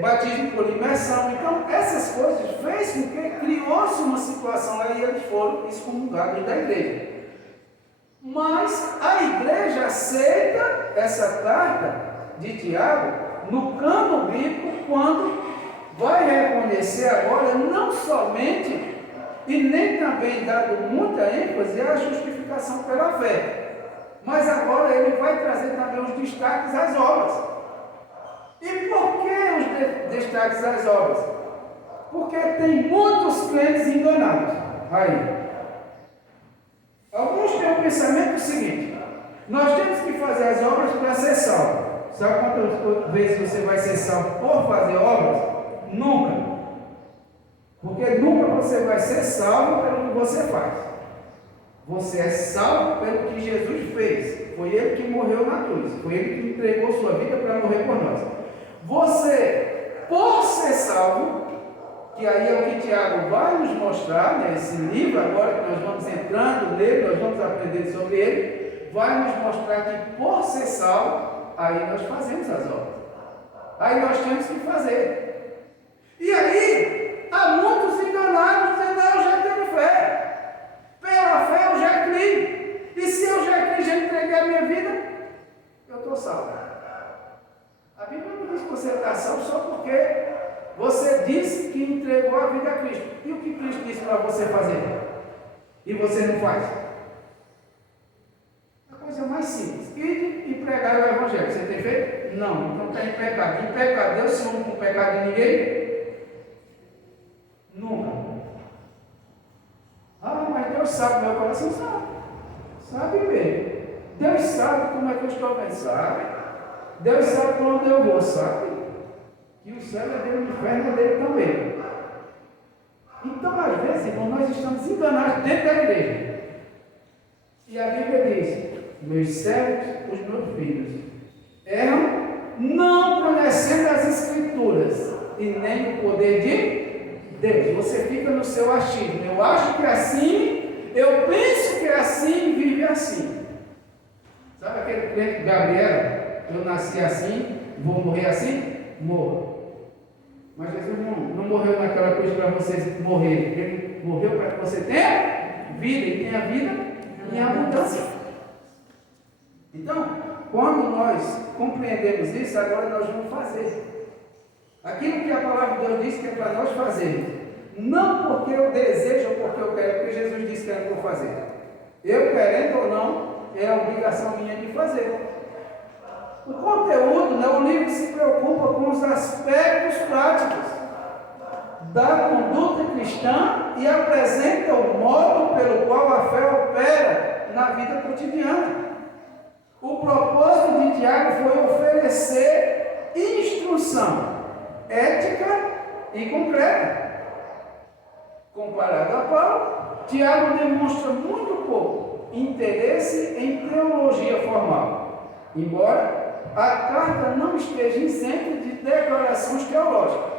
batismo por imersão. Então essas coisas fez com que criou-se uma situação lá e eles foram excomungados da igreja. Mas a igreja aceita essa carta de Tiago no cano bíblico, quando vai reconhecer agora não somente e nem também dado muita ênfase à justificação pela fé, mas agora ele vai trazer também os destaques às obras. E por que os destaques às obras? Porque tem muitos crentes enganados. Aí, alguns têm o pensamento seguinte: nós temos que fazer as obras para ser salvo. Sabe quantas vezes você vai ser salvo por fazer obras? Nunca. Porque nunca você vai ser salvo pelo que você faz. Você é salvo pelo que Jesus fez. Foi Ele que morreu na cruz. Foi Ele que entregou sua vida para morrer por nós. Você, por ser salvo, que aí é o que Tiago vai nos mostrar nesse livro, agora que nós vamos entrando nele, nós vamos aprender sobre ele, vai nos mostrar que por ser salvo, aí nós fazemos as obras. Aí nós temos que fazer. E aí, há muitos enganados dizendo, eu já tenho fé. Pela fé eu já criei. E se eu já criei, já entreguei a minha vida, eu estou salvo. A Bíblia não diz que você está salvo só porque você disse que entregou a vida a Cristo. E o que Cristo disse para você fazer? E você não faz? A coisa mais simples. Ir e pregar o Evangelho. Você tem feito? Não. Então está em pecado. Em pecado, Deus se une com o pecado de ninguém? Nunca. Ah, mas Deus sabe meu coração? Sabe. Sabe bem. Deus sabe como é que eu estou vendo. Sabe. Deus sabe para onde eu vou. Sabe. E o céu é dele, o inferno é dele também. Então, às vezes, irmão, nós estamos enganados dentro da igreja. E a Bíblia diz, meus servos, os meus filhos, erram não conhecendo as Escrituras e nem o poder de Deus. Você fica no seu achismo. Eu acho que é assim, eu penso que é assim e vive assim. Sabe aquele crente Gabriel? Eu nasci assim, vou morrer assim? Morro. Mas Jesus não morreu naquela cruz para você morrer. Ele morreu para que você tenha vida e tenha vida em abundância. Então, quando nós compreendemos isso, agora nós vamos fazer aquilo que a palavra de Deus diz que é para nós fazermos. Não porque eu desejo ou porque eu quero, porque Jesus disse que era para eu fazer. Eu querendo ou não, é a obrigação minha de fazer. O conteúdo, né, o livro se preocupa com os aspectos práticos da conduta cristã e apresenta o modo pelo qual a fé opera na vida cotidiana. O propósito de Tiago foi oferecer instrução ética e concreta. Comparado a Paulo, Tiago demonstra muito pouco interesse em teologia formal, embora a carta não esteja isenta de declarações teológicas.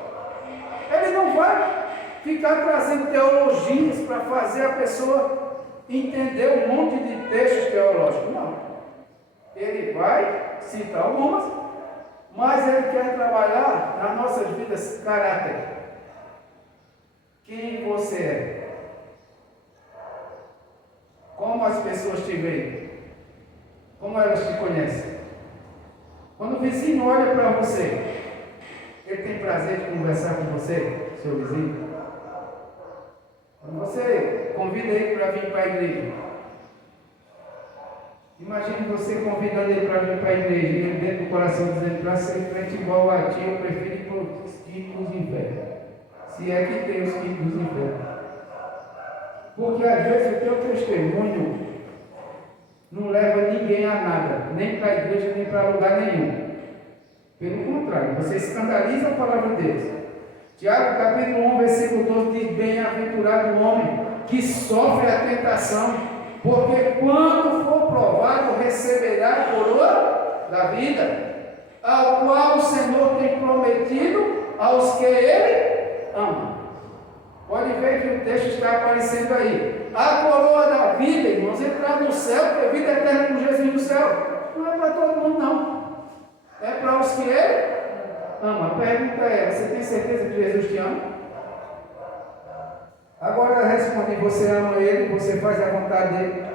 Ele não vai ficar trazendo teologias para fazer a pessoa entender um monte de textos teológicos. Não. Ele vai citar algumas, mas ele quer trabalhar nas nossas vidas caráter. Quem você é? Como as pessoas te veem? Como elas te conhecem? Quando o vizinho olha para você, ele tem prazer de conversar com você, seu vizinho? Quando você convida ele para vir para a igreja, imagine você convidando ele para vir para a igreja, e ele dentro do coração dizendo, para ser crente igual a ti, eu prefiro ir para os quintos dos infernos. Se é que tem os quintos dos infernos. Porque às vezes o teu testemunho não leva ninguém a nada, nem para a igreja, nem para lugar nenhum. Pelo contrário, você escandaliza a palavra de Deus. Tiago, capítulo 1, versículo 12, diz, bem-aventurado o homem que sofre a tentação, porque quando for provado, receberá a coroa da vida, ao qual o Senhor tem prometido aos que Ele ama. Pode ver que o texto está aparecendo aí. A coroa da vida, irmãos, entrar no céu, ter vida eterna com Jesus no céu. Não é para todo mundo, não. É para os que Ele ama. A pergunta é, você tem certeza que Jesus te ama? Agora responde, você ama Ele, você faz a vontade dEle.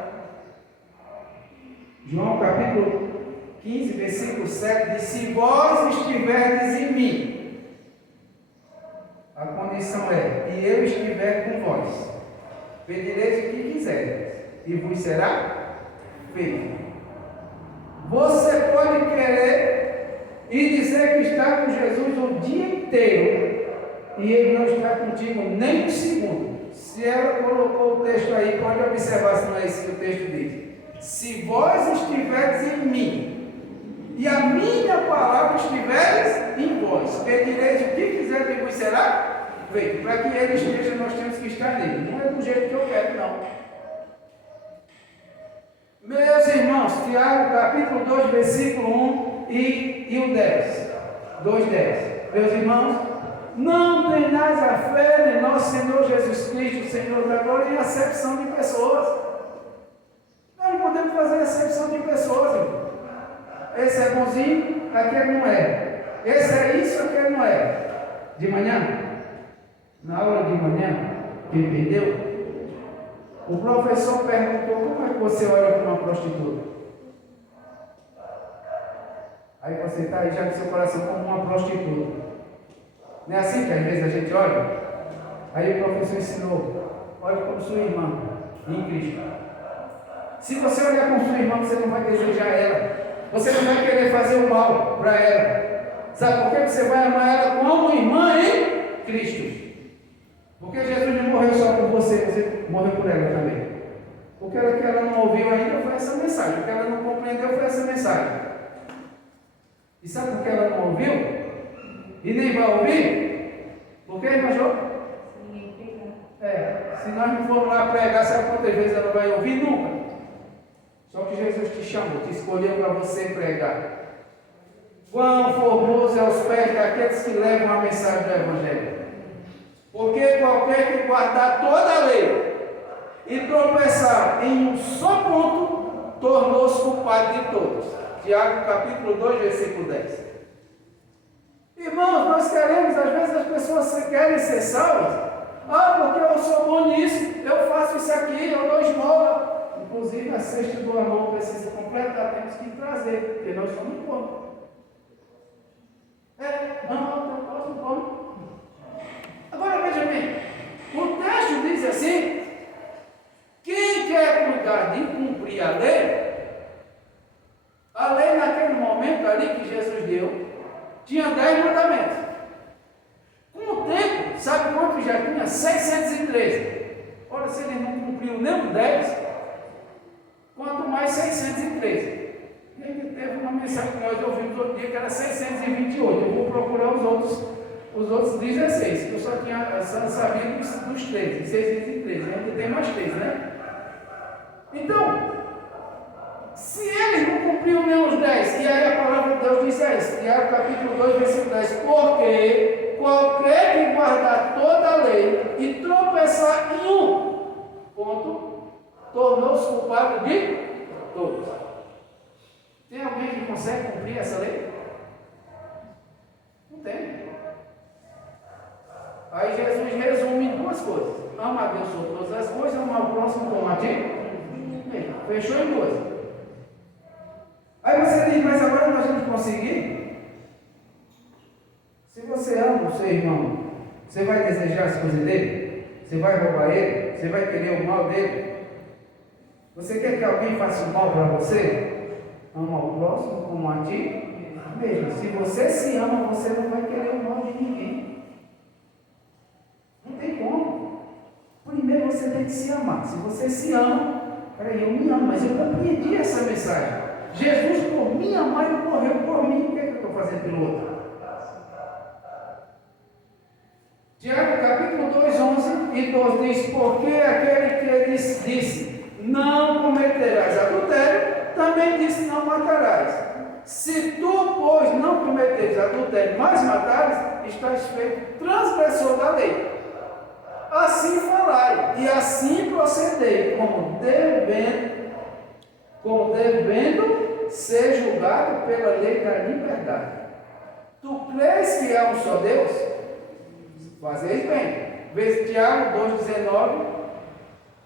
João capítulo 15, versículo 7 diz, se vós estiverdes em mim, a condição é, e eu estiver com vós, pedireis o que quiseres, e vos será feito. Você pode querer e dizer que está com Jesus o dia inteiro, e Ele não está contigo nem um segundo. Se ela colocou o texto aí, pode observar se não é isso que o texto diz. Se vós estiveres em mim, e a minha palavra estiveres em vós, pedireis o que quiseres e vos será feito. Para que ele esteja, nós temos que estar nele. Não é do jeito que eu quero, não. Meus irmãos, Tiago, capítulo 2, versículo 1 e o 10. 2:10. Meus irmãos, não tenhais a fé em nosso Senhor Jesus Cristo, Senhor da glória, em acepção de pessoas. Nós não podemos fazer acepção de pessoas, irmão. Esse é bonzinho, aquele não é. Esse é isso, aquele não é. De manhã, na aula de manhã, quem perdeu, o professor perguntou: como é que você olha para uma prostituta? Aí você está aí já com seu coração como uma prostituta. Não é assim que às vezes a gente olha? Aí o professor ensinou: olhe como sua irmã em Cristo. Se você olhar como sua irmã, você não vai desejar ela. Você não vai querer fazer o mal para ela. Sabe por quê? Você vai amar ela como irmã em Cristo. Porque Jesus não morreu só por você, você morreu por ela também. Porque o que ela não ouviu ainda foi essa mensagem. O que ela não compreendeu foi essa mensagem. E sabe por que ela não ouviu? E nem vai ouvir? Por quê, irmã Jô? Se nós não formos lá pregar, sabe quantas vezes ela vai ouvir? Nunca. Só que Jesus te chamou, te escolheu para você pregar. Quão formoso é os pés daqueles que levam a mensagem do Evangelho. Porque qualquer que guardar toda a lei e tropeçar em um só ponto, tornou-se culpado de todos. Tiago capítulo 2, versículo 10. Irmãos, nós queremos, às vezes as pessoas querem ser salvas. Porque eu sou bom nisso, eu faço isso aqui, eu dou esmola. Inclusive a cesta do amor precisa completar, temos que trazer, porque nós somos bons. Não posso. Agora veja bem, o texto diz assim: quem quer cuidar de cumprir a lei naquele momento ali que Jesus deu, tinha 10 mandamentos. Com o tempo, sabe quanto já tinha? 613. Ora, se ele não cumpriu nem os 10, quanto mais 613. E ele teve uma mensagem que nós ouvimos outro dia que era 628. Eu vou procurar os outros 16, que eu só tinha sabido dos 13, 613. Ainda tem mais 3, né? Então, se ele não cumpriu nem os 10, e aí a palavra de Deus diz isso, Tiago capítulo 2, versículo 10, porque qualquer que guardar toda a lei e tropeçar em um ponto, tornou-se culpado de todos. Tem alguém que consegue cumprir essa lei? Não tem. Aí Jesus resume em 2 coisas: ama a Deus sobre todas as coisas, ama ao próximo como a ti. Fechou em 2. Aí você diz: mas agora nós vamos conseguir? Se você ama o seu irmão, você vai desejar as coisas dele? Você vai roubar ele? Você vai querer o mal dele? Você quer que alguém faça o mal para você? Ama ao próximo como a ti mesmo. Se você se ama, você não vai querer o mal de ninguém. Não tem como. Primeiro você tem que se amar. Se você se ama, peraí, eu me amo, mas eu compreendi essa mensagem. Jesus, por me amar, ele morreu por mim. O que é que eu estou fazendo pelo outro? Tiago capítulo 2, 11 e 12 diz: porque aquele que disse não cometerás adultério, também disse não matarás. Se tu, pois, não cometeres adultério, mas matares, estás feito transgressor da lei. Assim falai, e assim procedei, como devendo ser julgado pela lei da liberdade. Tu crês que há um só Deus? Fazeis bem. Vê Tiago 2,19.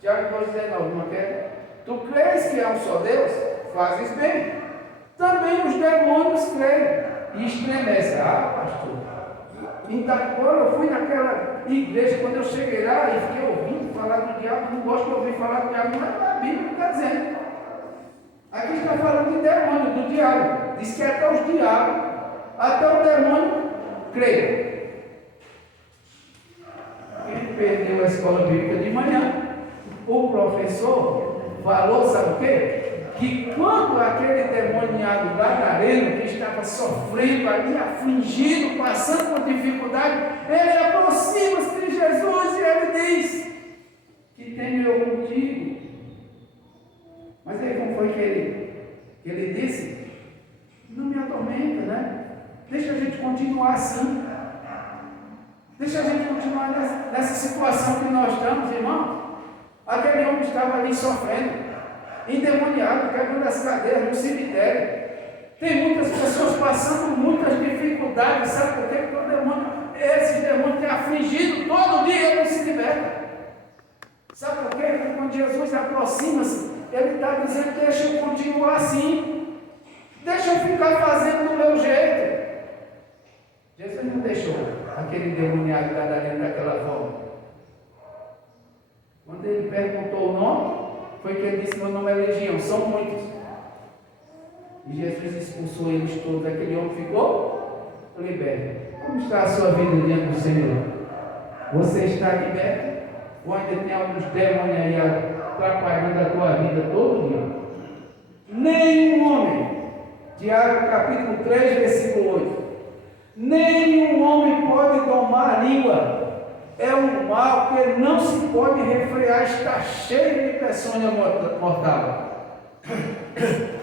Tiago 2,19, não quer? Tu crês que há um só Deus? Fazes bem. Também os demônios creem e estremecem. Pastor. Então, quando eu fui naquela igreja, quando eu cheguei lá e fiquei ouvindo falar do diabo, não gosto de ouvir falar do diabo, mas a Bíblia não está dizendo. Aqui está falando de demônio, do diabo. Diz que até os diabos, até o demônio creem. Quem perdeu a escola bíblica de manhã, o professor falou, sabe o quê? que quando aquele demoniado gadareno que estava sofrendo ali, afligido, passando por dificuldade, ele aproxima-se de Jesus e ele diz: que tenho eu contigo. Mas aí como foi que ele disse? Não me atormenta, né? Deixa a gente continuar assim. Deixa a gente continuar nessa situação que nós estamos, irmãos. Aquele homem estava ali sofrendo, endemoniado, quebrando as cadeiras no cemitério. Tem muitas pessoas passando muitas dificuldades, sabe por quê? Porque o demônio, esse demônio tem afligido, todo dia ele não se liberta. Sabe por quê? Porque quando Jesus aproxima-se, ele está dizendo: deixa eu continuar assim, deixa eu ficar fazendo do meu jeito. Jesus não deixou aquele demoniado gadareno daquela forma. Quando ele perguntou o nome, foi que ele disse: meu nome é Legião, são muitos. E Jesus expulsou eles todos. Aquele homem ficou liberto. Como está a sua vida diante do Senhor? Você está liberto? Ou ainda tem alguns demônios aí atrapalhando a tua vida todo dia? Nenhum homem, Tiago capítulo 3, versículo 8. Nenhum homem pode domar a língua. É um mal que não se pode refrear, está cheio de peçonha mortal.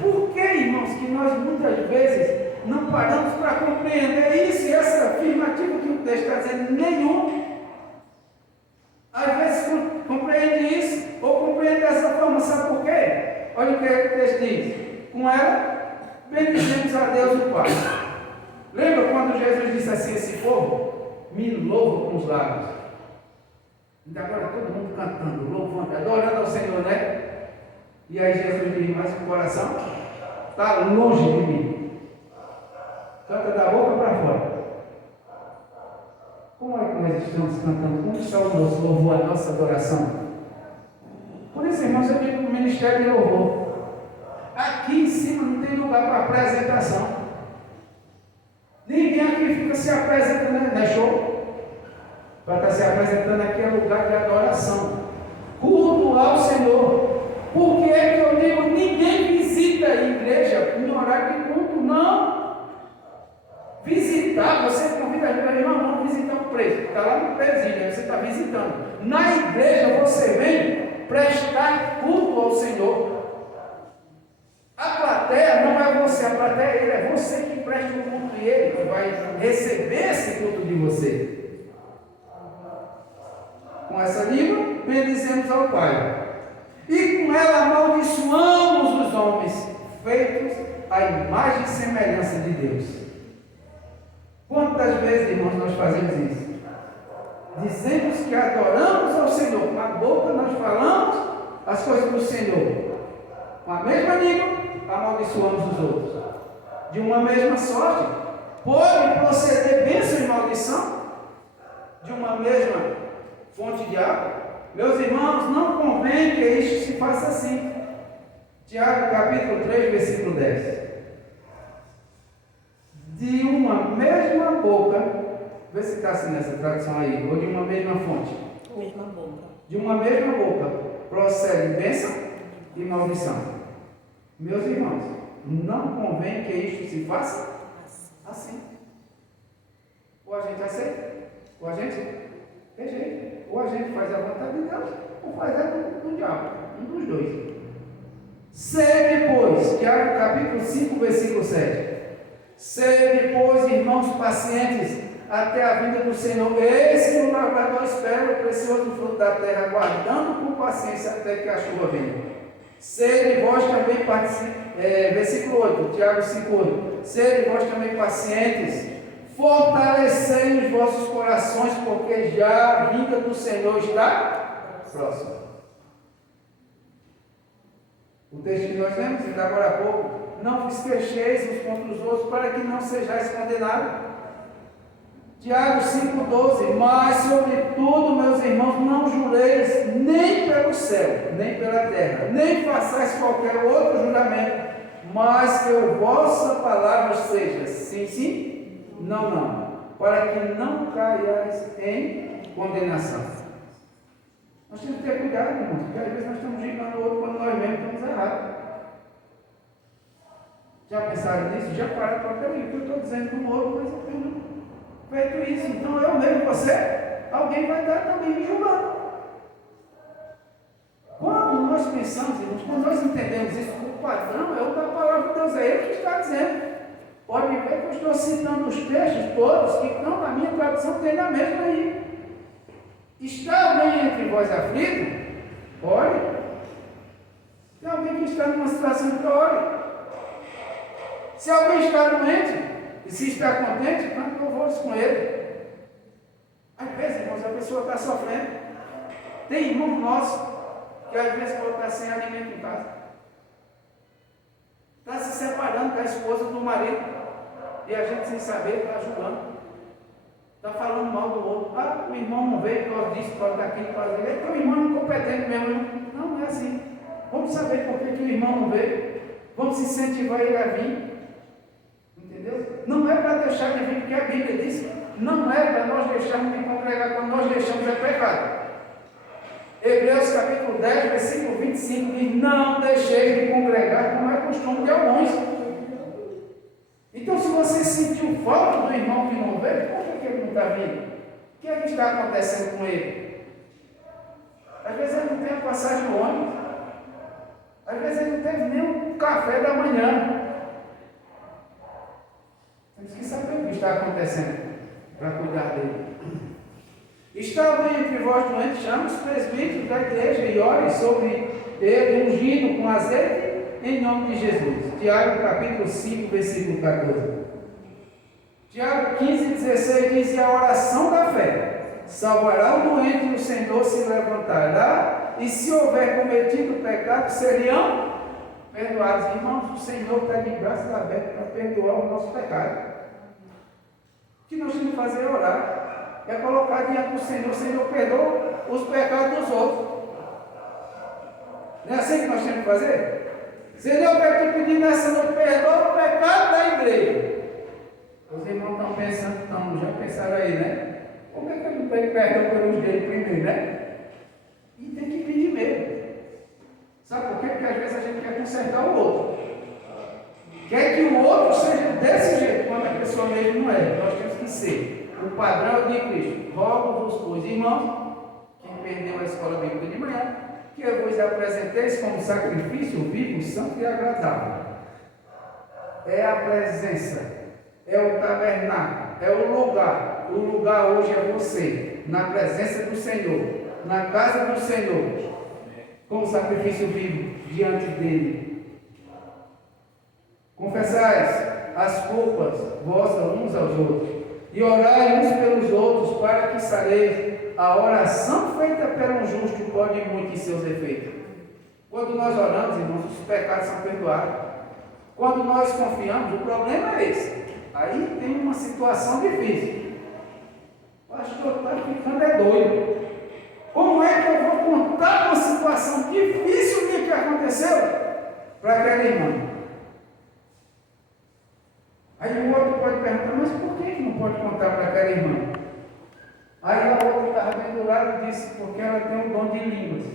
Por que, irmãos, que nós muitas vezes não paramos para compreender isso? E essa afirmativa que o texto está dizendo: nenhum. Às vezes compreende isso, ou compreende dessa forma, sabe por quê? Olha o que o texto diz: com ela, bendizemos a Deus o Pai. Lembra quando Jesus disse assim: esse povo me louva com os lábios? E agora todo mundo cantando, louvando, adorando ao Senhor, né? E aí Jesus diz: mas o coração está longe de mim. Canta da boca para fora. Como é que nós estamos cantando? Como está o nosso louvor, a nossa adoração? Por isso, irmãos, eu digo no ministério de louvor: aqui em cima não tem lugar para apresentação. Ninguém aqui fica se apresentando, não é show? Para estar se apresentando aqui é lugar de adoração, culto ao Senhor. Por que é que eu digo: ninguém visita a igreja em horário de culto? Não. Visitar, você convida a gente: irmão, vamos visitar o preso, está lá no presídio, você está visitando. Na igreja você vem prestar culto ao Senhor. A plateia não é você, a plateia é ele, é você que presta o culto e ele que vai receber esse culto de você. Com essa língua, bendizemos ao Pai, e com ela amaldiçoamos os homens, feitos à imagem e semelhança de Deus. Quantas vezes, irmãos, nós fazemos isso? Dizemos que adoramos ao Senhor, com a boca nós falamos as coisas do Senhor, com a mesma língua, amaldiçoamos os outros. De uma mesma sorte, pode proceder bênção e maldição de uma mesma fonte de água? Meus irmãos, não convém que isto se faça assim. Tiago capítulo 3, versículo 10. De uma mesma boca, vê se está assim nessa tradução aí, ou de uma mesma fonte. Mesma boca. De uma mesma boca procede bênção e maldição. Meus irmãos, não convém que isto se faça assim. Ou a gente aceita, ou a gente rejeita. Ou a gente faz a vontade de Deus, ou faz a do diabo. Um dos dois. Sede, pois, Tiago capítulo 5, versículo 7. Sede, pois, irmãos, pacientes até a vinda do Senhor. Eis que o lavrador espera o precioso fruto da terra, aguardando com paciência até que a chuva venha. Sede vós também versículo 8, Tiago 5, 8. Sede vós também pacientes, fortalecei os vossos corações, porque já a vinda do Senhor está próxima. O texto que nós lemos ainda agora há pouco: não vos queixeis uns contra os outros, para que não sejais condenados. Tiago 5,12. Mas, sobretudo, meus irmãos, não jureis nem pelo céu, nem pela terra, nem façais qualquer outro juramento, mas que a vossa palavra seja sim, sim, não, não, para que não caiais em condenação. Nós temos que ter cuidado, irmãos, porque às vezes nós estamos julgando o outro quando nós mesmos estamos errados. Já pensaram nisso? Já pararam para peraí, o que eu estou dizendo no outro, mas eu tenho feito isso. Então eu mesmo, você, alguém vai estar também me julgando. Quando nós pensamos, irmãos, quando nós entendemos isso, o padrão é o da palavra de Deus, é ele que está dizendo. Pode ver que eu estou citando os textos todos que estão na minha tradução, tem na mesma aí. Está alguém entre vós aflito? Ore. Tem alguém que está numa situação que ore. Se alguém está doente, e se está contente, cante louvores com ele. Às vezes, irmãos, a pessoa está sofrendo. Tem irmão nosso que às vezes pode estar sem alimento em casa. Está se separando da esposa do marido. E a gente sem saber está julgando. Está falando mal do outro. Ah, o irmão não veio por causa disso, por causa daquilo, por causa daquilo. É que o irmão é incompetente mesmo. Não, não é assim. Vamos saber por que o irmão não veio. Vamos incentivar ele a vir. Entendeu? Não é para deixar de vir, porque a Bíblia diz, não é para nós deixarmos de congregar, quando nós deixamos é pecado. Hebreus capítulo 10, versículo 25 diz, não deixeis de congregar, como é costume de alguns. Então, se você sentiu falta do irmão que não veio, por que ele não está vindo? O que é que está acontecendo com ele? Às vezes ele não tem a passagem do ônibus. Às vezes ele não teve nem um café da manhã. Temos que saber o que está acontecendo para cuidar dele. Está alguém entre vós doente, chame os presbíteros da igreja e ore sobre ele, ungido com azeite, em nome de Jesus. Tiago capítulo 5, versículo 14. Tiago 15, 16 diz, e a oração da fé salvará o doente e o Senhor se levantará, e se houver cometido pecado, seriam perdoados. Irmãos, o Senhor está de braços abertos para perdoar o nosso pecado. O que nós temos que fazer é orar, é colocar diante do Senhor. O Senhor perdoa os pecados dos outros. Não é assim que nós temos que fazer? Senhor, eu quero te pedir nessa noite, perdoa o pecado da igreja. Os irmãos estão pensando, já pensaram aí, né? Como é que eu não tenho perdão pelos deles primeiro, né? E tem que pedir mesmo. Sabe por quê? Porque às vezes a gente quer consertar o outro. Quer que o outro seja desse jeito, quando a pessoa mesmo não é. Nós temos que ser. O padrão de Cristo. Rogo-vos, pois, irmãos, quem perdeu a escola bíblica de manhã, que eu vos apresenteis como sacrifício vivo, santo e agradável. É a presença, é o tabernáculo, é o lugar. O lugar hoje é você, na presença do Senhor, na casa do Senhor, como sacrifício vivo diante dele. Confessais as culpas vossas uns aos outros, e orai uns pelos outros, para que sareis. A oração feita pelo justo pode muito em seus efeitos. Quando nós oramos, irmãos, os pecados são perdoados. Quando nós confiamos, o problema é esse. Aí tem uma situação difícil. O pastor está ficando doido. Como é que eu vou contar uma situação difícil que aconteceu para aquela irmã? Aí o outro pode perguntar, mas por que não pode contar para aquela irmã? Aí a outra estava bem do lado e disse, porque ela tem um dom de línguas.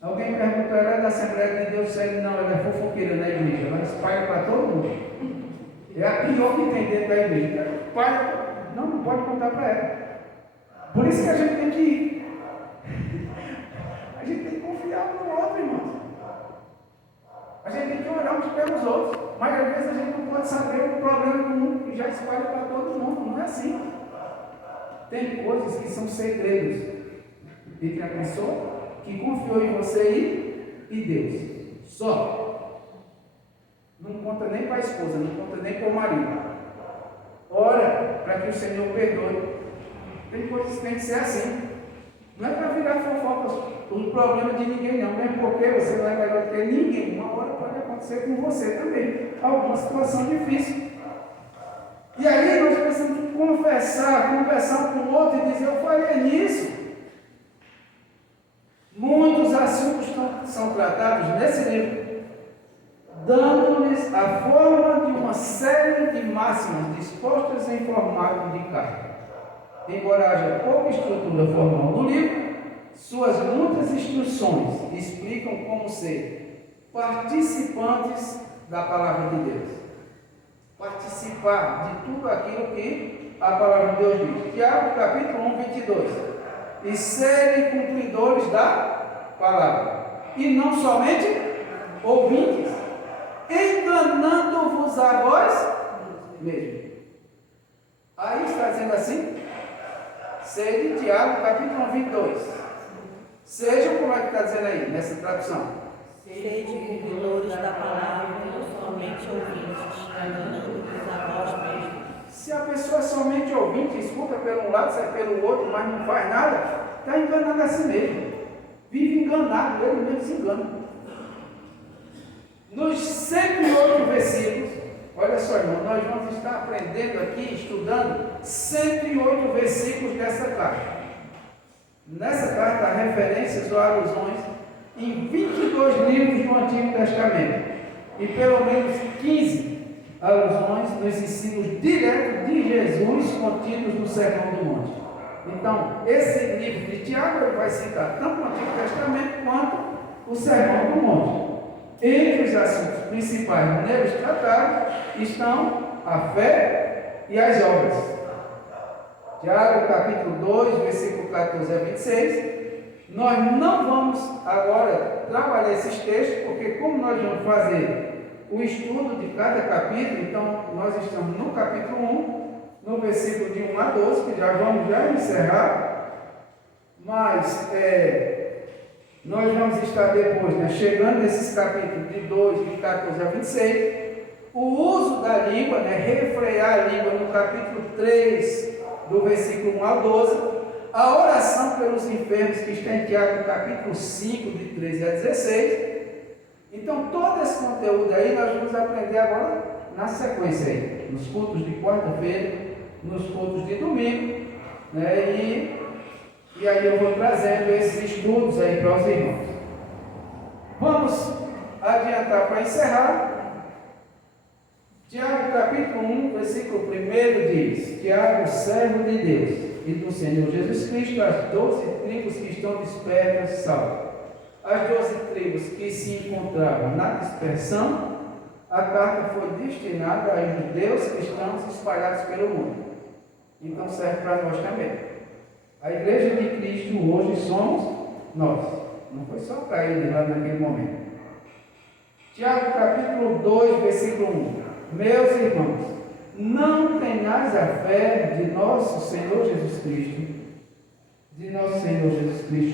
Alguém perguntou, ela é da Assembleia de Deus? Sério, não, ela é fofoqueira na igreja, ela espalha para todo mundo. É a pior que tem dentro da igreja. Não pode contar para ela. Por isso que a gente tem que ir. A gente tem que confiar no outro, irmãos. A gente tem que orar uns pelos outros. Mas às vezes a gente não pode saber o problema do mundo que já espalha para todo mundo. Não é assim. Tem coisas que são segredos entre a pessoa que confiou em você e Deus. Só. Não conta nem para a esposa, não conta nem para o marido. Ora para que o Senhor perdoe. Tem coisas que tem que ser assim. Não é para virar fofoca o problema de ninguém, não. Mesmo porque você não é melhor que ninguém. Uma hora pode acontecer com você também. Alguma situação difícil. E aí nós precisamos conversar com o outro e dizer, eu falei nisso. Muitos assuntos são tratados nesse livro, dando-lhes a forma de uma série de máximas dispostas em formato de carta. Embora haja pouca estrutura formal no livro, suas muitas instruções explicam como ser participantes da palavra de Deus. Participar de tudo aquilo que a palavra de Deus diz. Tiago capítulo 1, 22. E serem cumpridores da palavra, e não somente ouvintes, enganando-vos a vós mesmo. Aí está dizendo assim, sede, Tiago capítulo 1, 22. Sejam, como é que está dizendo aí, nessa tradução? Sede cumpridores da palavra, não somente ouvintes, enganando-vos a vós mesmos. Se a pessoa é somente ouvinte, escuta pelo um lado, sai pelo outro, mas não faz nada, está enganando a si mesmo. Vive enganado, ele mesmo se engana. Nos 108 versículos, olha só, irmão, nós vamos estar aprendendo aqui, estudando 108 versículos dessa carta. Nessa carta há referências ou alusões em 22 livros do Antigo Testamento e pelo menos 15 alusões nos ensinos diretos de Jesus contidos no Sermão do Monte. Então, esse livro de Tiago ele vai citar tanto o Antigo Testamento quanto o Sermão do Monte. Entre os assuntos principais neles tratados estão a fé e as obras. Tiago capítulo 2, versículo 14 a 26. Nós não vamos agora trabalhar esses textos, porque como nós vamos fazer o estudo de cada capítulo, então nós estamos no capítulo 1, no versículo de 1 a 12, que já vamos encerrar, mas nós vamos estar depois, chegando nesses capítulos de 2, de 14 a 26, o uso da língua, refrear a língua no capítulo 3, do versículo 1 ao 12, a oração pelos enfermos, que está em Tiago, no capítulo 5, de 13 a 16. Então, todo esse conteúdo aí nós vamos aprender agora na sequência aí, nos cultos de quarta-feira, nos cultos de domingo, e aí eu vou trazendo esses estudos aí para os irmãos. Vamos adiantar para encerrar. Tiago capítulo 1, versículo 1 diz: Tiago, servo de Deus e do Senhor Jesus Cristo, as 12 tribos que estão dispersas, salve. As 12 tribos que se encontravam na dispersão, a carta foi destinada aos judeus cristãos espalhados pelo mundo. Então serve para nós também. A igreja de Cristo hoje somos nós. Não foi só para ele lá naquele momento. Tiago capítulo 2, versículo 1. Meus irmãos, não tenhais a fé de nosso Senhor Jesus Cristo,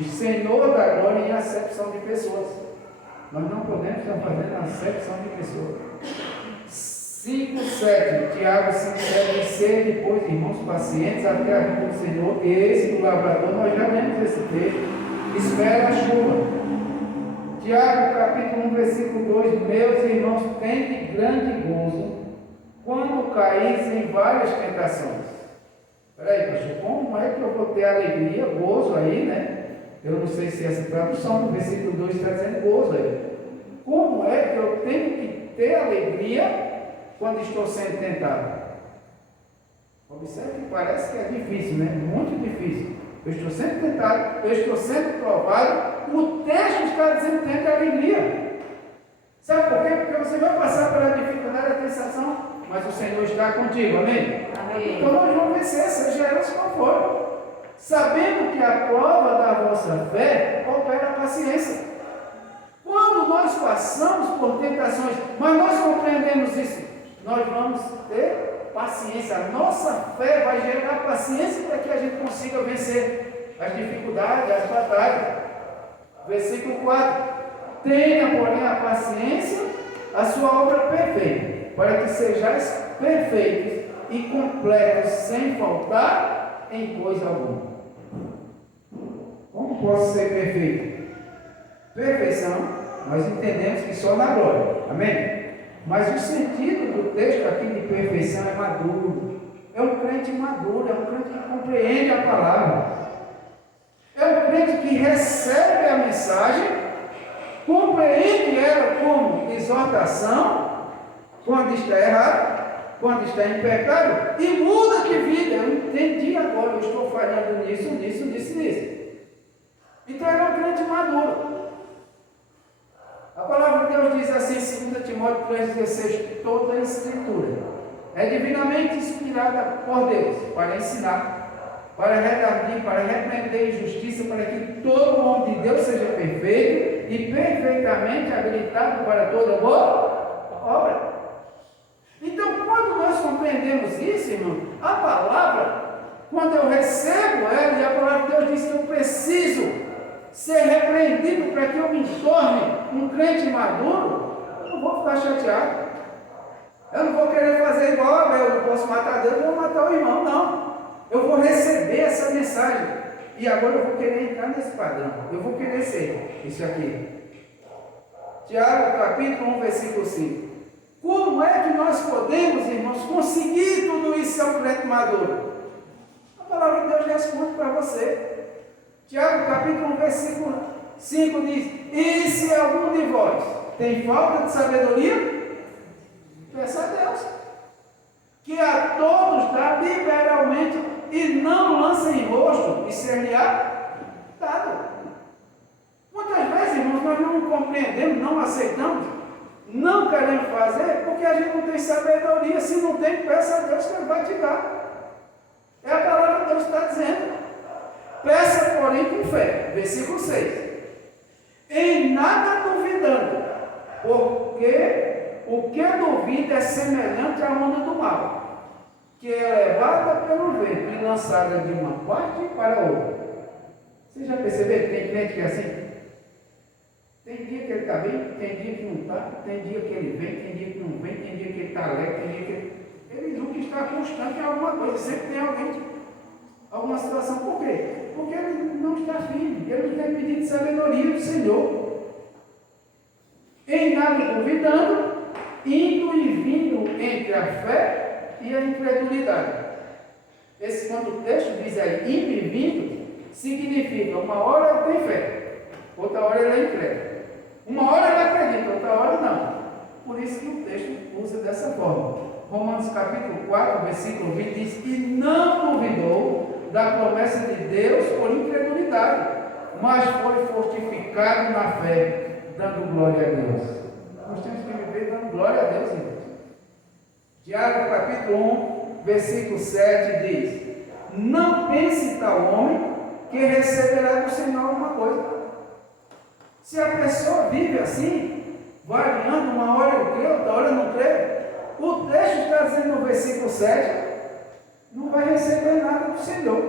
Senhor da glória em acepção de pessoas. Nós não podemos estar fazendo acepção de pessoas. 5:7, Tiago 5:7, ser depois, irmãos, pacientes até a vinda do Senhor, e esse do lavrador, nós já lemos esse texto, espera a chuva. Tiago capítulo 1, versículo 2, meus irmãos, tende grande gozo quando caís em várias tentações. Espera aí, pastor, como é que eu vou ter alegria, gozo aí, Eu não sei se essa tradução do versículo 2 está dizendo gozo aí. Como é que eu tenho que ter alegria quando estou sendo tentado? Observe que parece que é difícil, Muito difícil. Eu estou sendo tentado, eu estou sendo provado. O texto está dizendo que tem alegria. Sabe por quê? Porque você vai passar pela dificuldade da tentação, mas o Senhor está contigo, amém? Amém. Então nós vamos vencer, seja elas qual for. Sabendo que a prova da vossa fé opera a paciência. Quando nós passamos por tentações, mas nós compreendemos isso, nós vamos ter paciência. A nossa fé vai gerar paciência para que a gente consiga vencer as dificuldades, as batalhas. Versículo 4: tenha, porém, a paciência, a sua obra perfeita, para que sejais perfeitos e completos, sem faltar em coisa alguma. Como posso ser perfeito? Perfeição, nós entendemos que só na glória, amém? Mas o sentido do texto aqui de perfeição é maduro. É um crente maduro, é um crente que compreende a palavra. É um crente que recebe a mensagem, compreende ela como exortação, quando está errado, quando está em pecado, e muda de vida. Eu entendi agora, eu estou falhando nisso. Então ele é um crente maduro. A palavra de Deus diz assim em 2 Timóteo 3,16: toda a escritura é divinamente inspirada por Deus para ensinar, para redarguir, para repreender em justiça, para que todo homem de Deus seja perfeito e perfeitamente habilitado para toda boa obra. Então, quando nós compreendemos isso, irmão, a palavra, quando eu recebo ela, e a palavra de Deus diz que eu preciso ser repreendido para que eu me torne um crente maduro, eu não vou ficar chateado. Eu não vou querer fazer igual a Abel, eu não posso matar Deus, eu vou matar o irmão, não. Eu vou receber essa mensagem. E agora eu vou querer entrar nesse padrão. Eu vou querer ser isso aqui. Tiago, capítulo 1, versículo 5. Como é que nós podemos, irmãos, conseguir tudo isso ser um crente maduro? A palavra de Deus responde para você. Tiago, capítulo 1, versículo 5 diz: e se algum de vós tem falta de sabedoria, peça a Deus, que a todos dá liberalmente e não lança em rosto, e ser-lhe-á dado. Muitas vezes, irmãos, nós não compreendemos, não aceitamos, não queremos fazer, porque a gente não tem sabedoria. Se não tem, peça a Deus que Ele vai te dar. É a palavra que Deus está dizendo. Peça, porém, com fé. Versículo 6. Em nada duvidando, porque o que duvida é semelhante à onda do mar, que é levada pelo vento e lançada de uma parte para outra. Você já percebeu que tem crente que é assim? Tem dia que ele está bem, tem dia que não está, tem dia que ele vem, tem dia que não vem, tem dia que ele está alegre, tem dia que ele nunca está constante em alguma coisa, sempre tem alguém, alguma situação. Por quê? Porque ele não está firme, ele não tem pedido de sabedoria do Senhor. Em nada duvidando, indo e vindo entre a fé e a incredulidade. Esse, quando o texto diz aí, indo e vindo, significa uma hora ele tem fé, outra hora ele é incrédulo. Uma hora ele acredita, outra hora não. Por isso que o texto usa dessa forma. Romanos capítulo 4, versículo 20 diz: e não duvidou da promessa de Deus por incredulidade, mas foi fortificado na fé, dando glória a Deus. Nós temos que viver dando glória a Deus, irmãos. Tiago capítulo 1, versículo 7 diz: não pense tal homem que receberá do Senhor alguma coisa. Se a pessoa vive assim, variando, uma hora ele crê, outra hora não crê, o texto está dizendo no versículo 7, não vai receber nada do Senhor.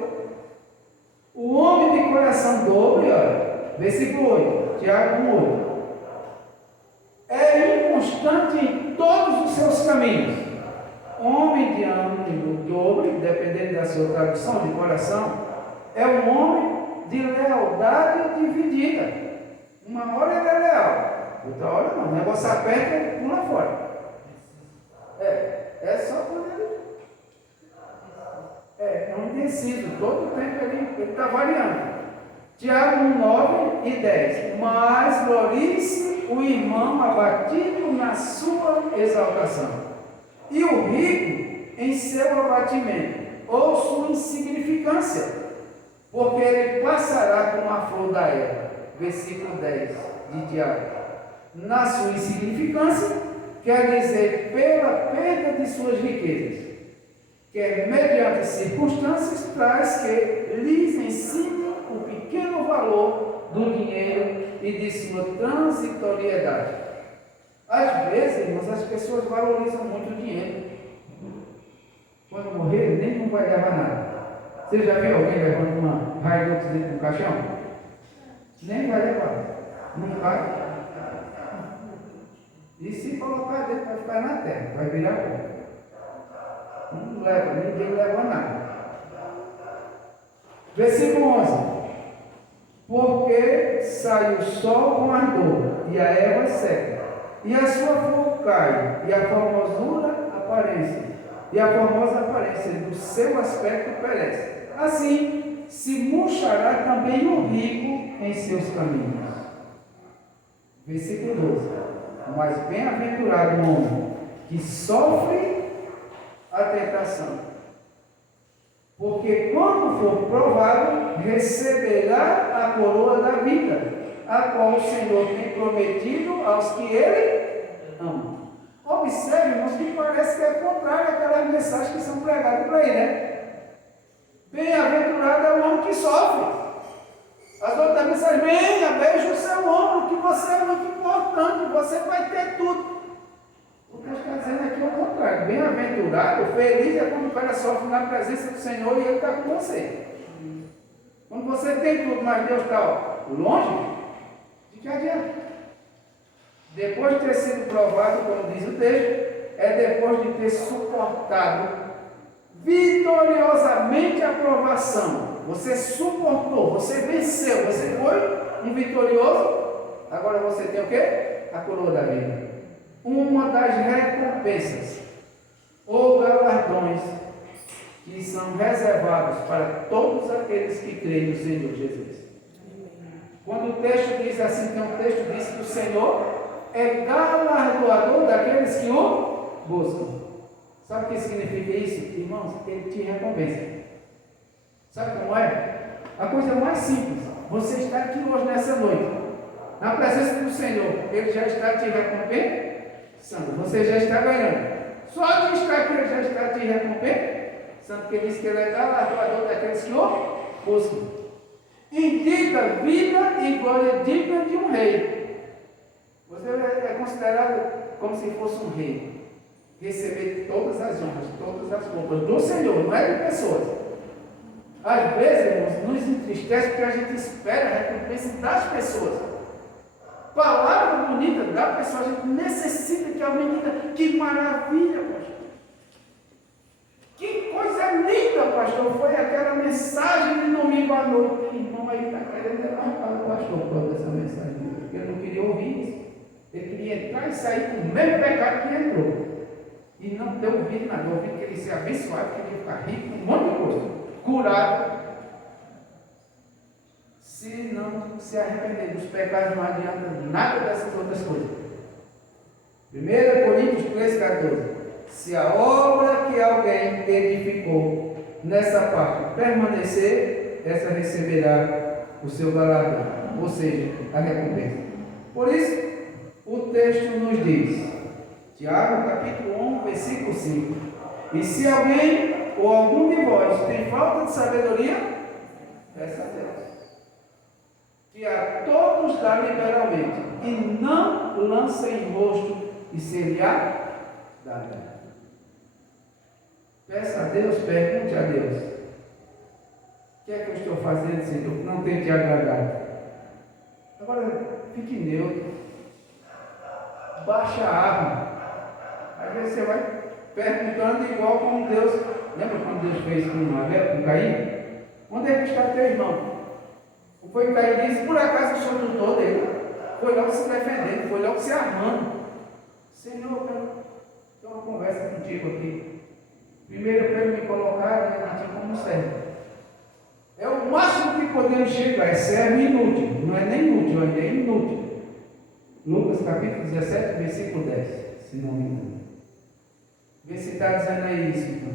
O homem de coração dobre, olha, versículo 8, Tiago 1:8, é inconstante em todos os seus caminhos. Homem de ânimo dobre, dependendo da sua tradução de coração, é um homem de lealdade dividida. Uma hora ele é leal, outra hora não. O negócio aperta e pula fora. É só quando ele é um indeciso. Todo o tempo ele está variando. Tiago 1:9 e 10. Mas glorie-se o irmão abatido na sua exaltação, e o rico em seu abatimento, ou sua insignificância, porque ele passará como a flor da erva. Versículo 10 de Tiago. Na sua insignificância, quer dizer pela perda de suas riquezas, que mediante circunstâncias traz que lhes ensine o pequeno valor do dinheiro e de sua transitoriedade. Às vezes, irmãos, as pessoas valorizam muito o dinheiro. Quando morrer, nem não vai levar nada. Você já viu alguém levando uma Hilux dentro de um caixão? Nem vai levar, não vai. E se colocar dentro, vai ficar na terra, vai virar pó. Não leva, ninguém leva nada. Versículo 11: porque sai o sol com ardor, e a erva seca, e a sua flor cai, e a formosa aparência do seu aspecto perece. Assim, se murchará também o rico em seus caminhos. Versículo 12: mas bem-aventurado o homem que sofre a tentação, porque quando for provado, receberá a coroa da vida, a qual o Senhor tem prometido aos que Ele ama. Observe, irmãos, que parece que é contrário àquelas mensagens que são pregadas por aí, né? Bem-aventurado é o homem que sofre. As outras mensagens, venha, beije o seu ombro, que você é muito importante, você vai ter tudo. O que está dizendo aqui é o contrário. Bem-aventurado, feliz é quando o cara sofre na presença do Senhor e Ele está com você. Quando você tem tudo, mas Deus está longe, de que adianta? Depois de ter sido provado, como diz o texto, é depois de ter suportado vitoriosamente a provação. Você suportou, você venceu, você foi um vitorioso. Agora você tem o quê? A coroa da vida. Uma das recompensas ou galardões que são reservados para todos aqueles que creem no Senhor Jesus. Quando o texto diz assim, tem um texto diz que o Senhor é galardoador daqueles que o buscam. Sabe o que significa isso? Irmãos, Ele te recompensa. Sabe como é? A coisa mais simples, você está aqui hoje nessa noite, na presença do Senhor, Ele já está te recompensando, você já está ganhando. Só de estar aqui, Ele já está te recompensando, porque diz que Ele é galardoador daqueles que o buscam. Indica vida e glória digna de um rei. Você é considerado como se fosse um rei. Receber todas as honras, todas as culpas do Senhor, não é de pessoas. Às vezes, irmãos, nos entristece porque a gente espera a recompensa das pessoas. Palavra bonita da pessoa, a gente necessita que alguém diga: que maravilha, pastor. Que coisa linda, pastor. Foi aquela mensagem de domingo à noite. Irmão, aí está querendo levantar o pastor por causa dessa mensagem. Porque ele não queria ouvir isso. Ele queria entrar e sair com o mesmo pecado que entrou. E não deu ouvido nada. Ouvido que ele ia ser abençoado, que ele ia ficar rico, um monte de coisa. Curado. Se não se arrepender dos pecados, não adianta nada dessas outras coisas. 1 Coríntios 13,14. Se a obra que alguém edificou nessa parte permanecer, essa receberá o seu galardão, ou seja, a recompensa. Por isso, o texto nos diz, Tiago capítulo 1, versículo 5: e se alguém ou algum de vós tem falta de sabedoria, peça a Deus, que a todos dá liberalmente, e não lança em rosto, e ser-lhe-á dada. Peça a Deus, pergunte a Deus: o que é que eu estou fazendo, Senhor? Não tem te agradado. Agora, fique neutro. Baixa a arma. Às vezes você vai perguntando igual como Deus. Lembra quando Deus fez com Caim? Onde é que está teu irmão? Foi Caim disse: por acaso eu sou tutor dele? Foi logo se defendendo, foi logo se armando. Senhor, eu quero ter uma conversa contigo aqui. Primeiro eu quero me colocar diante como servo. É o máximo que podemos chegar, é servo inútil. Não é nem inútil, ainda é inútil. Lucas capítulo 17, versículo 10, se não me engano. Vê se está dizendo aí isso, então.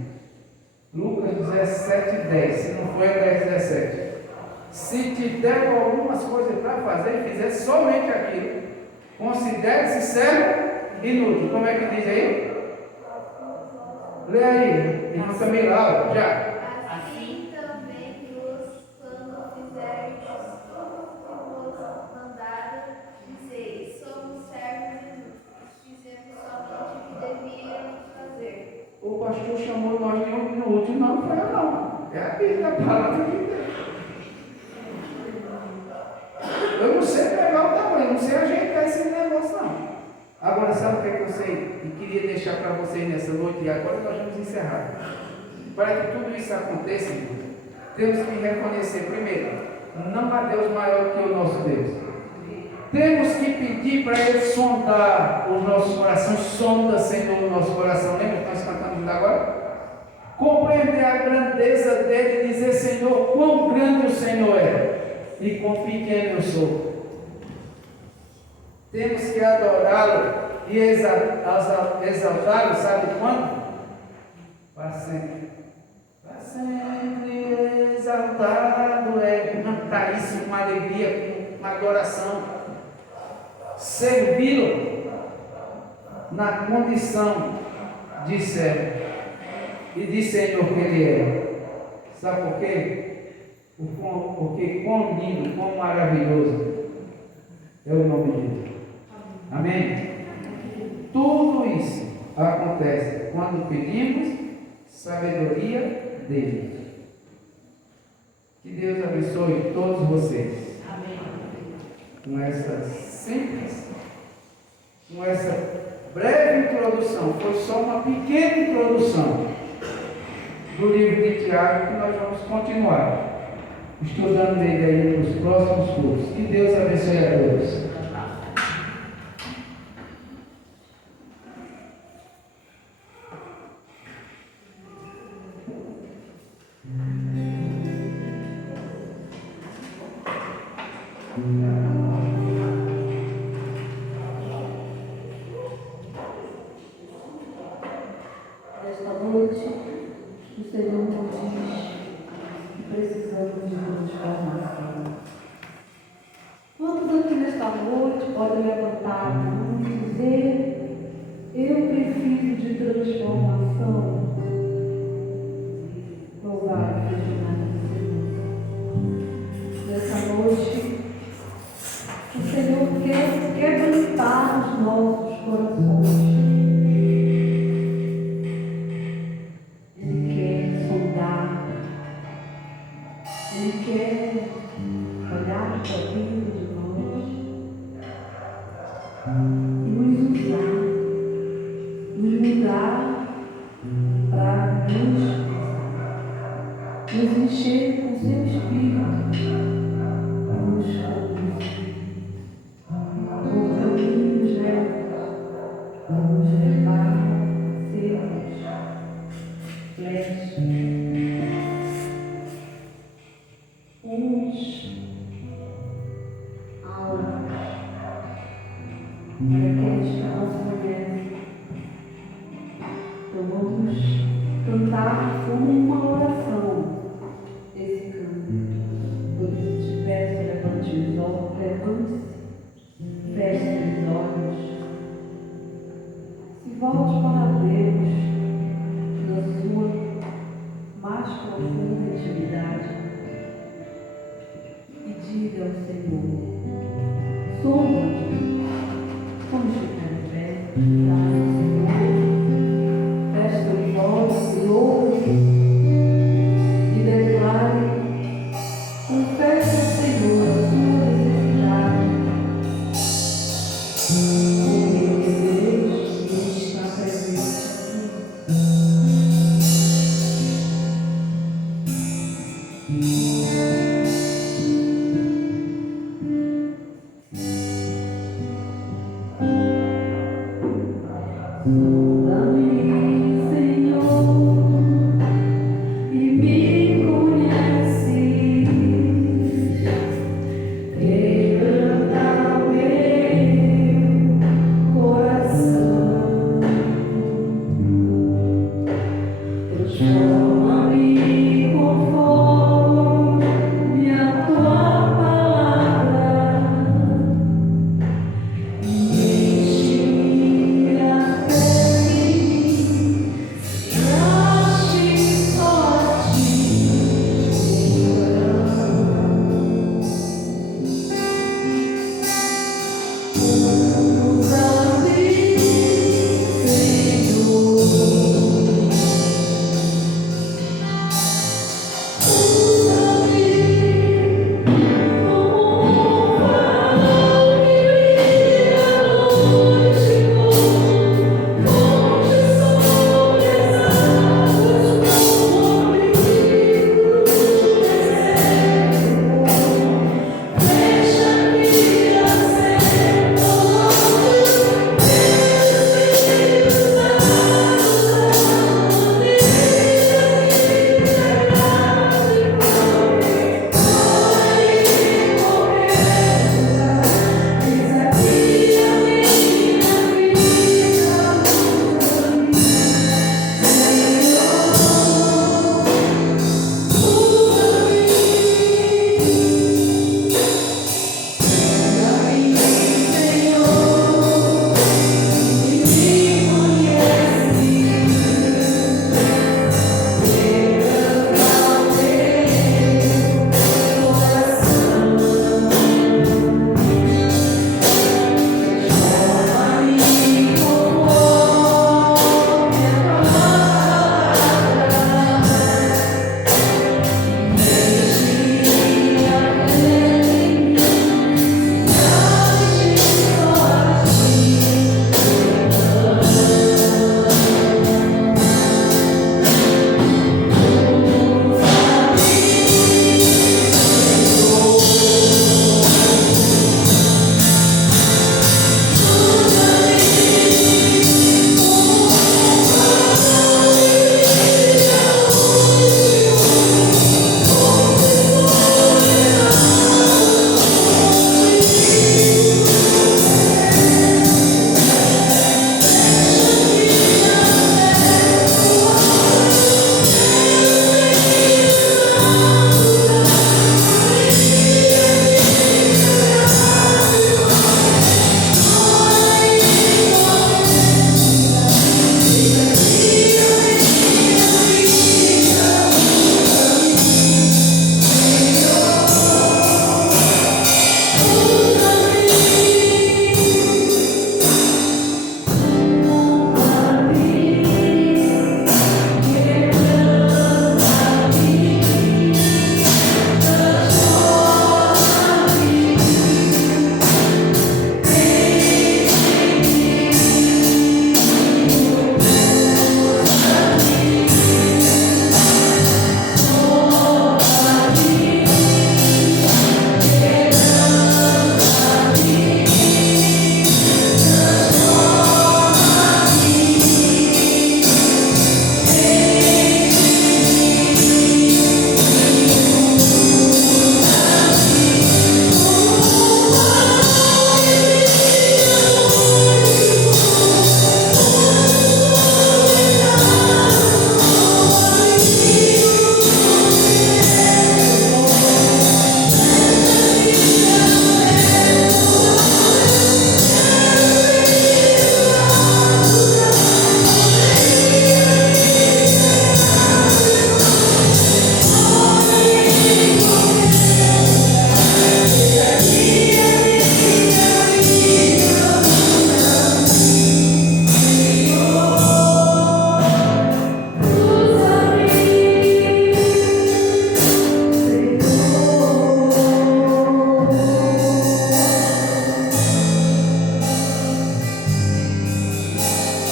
Lucas 17, 10, se não foi é 10, 17. Se te der algumas coisas para fazer e fizer somente aquilo, considere-se servo inútil. Como é que diz aí? Lê aí, irmã Camila, já. Assim também vos, quando fizerdes tudo que vos mandaram, dizeis: somos servos inúteis, fizemos somente o que devíamos fazer. O pastor chamou nós de inútil, não foi eu não. É a Bíblia, a palavra de Deus. Eu não sei pegar o tamanho, não sei ajeitar esse negócio não. Agora, sabe o que é que eu sei e queria deixar para vocês nessa noite? E agora nós vamos encerrar. Para que tudo isso aconteça, temos que reconhecer, primeiro, não há Deus maior que o nosso Deus. Temos que pedir para Ele sondar os nossos corações. Sonda, Senhor, o nosso coração. Lembra que nós cantamos agora? Compreender a grandeza dele e dizer: Senhor, quão grande o Senhor é e quão pequeno eu sou. Temos que adorá-lo e exaltá-lo, sabe quando? Para sempre. Para sempre exaltado é cantar isso com alegria, com uma adoração, servi-lo na condição de servo e de Senhor que Ele é. Sabe por quê? Porque quão lindo, quão maravilhoso é o nome de Deus. Amém? Tudo isso acontece quando pedimos sabedoria dele. Que Deus abençoe todos vocês. Amém. Com essa simples, com essa breve introdução, foi só uma pequena introdução do livro de Tiago, que nós vamos continuar estudando ele aí nos próximos cursos. Que Deus abençoe a todos. Nesta noite, o Senhor nos diz que precisamos de transformação. Quantos aqui nesta noite podem levantar a mão e dizer: eu preciso de transformação? Louvado seja o nome do Senhor. Nessa noite, o Senhor quer quebrantar os nossos corações. Ele quer olhar para dentro de nós e nos usar, nos mudar para nos encher com seu Espírito, nos conduzir por caminhos retos, nos levar a sermos flechas. Para aqueles que não se conhecem, então vamos cantar como uma oração esse canto. Por isso te peço, levante os olhos, levante-se, feche os olhos, se volte para Deus na sua mais profunda intimidade e diga ao Senhor: sonda-me. Vamos ficar em pé, dar ao Senhor, feche os olhos e ouve e declare, confesse ao Senhor a sua necessidade, porque Deus está presente Sonda-me, Senhor, e me conheces, quebranta o meu coração, transforma-me conforme a tua palavra, e enche-me a fé.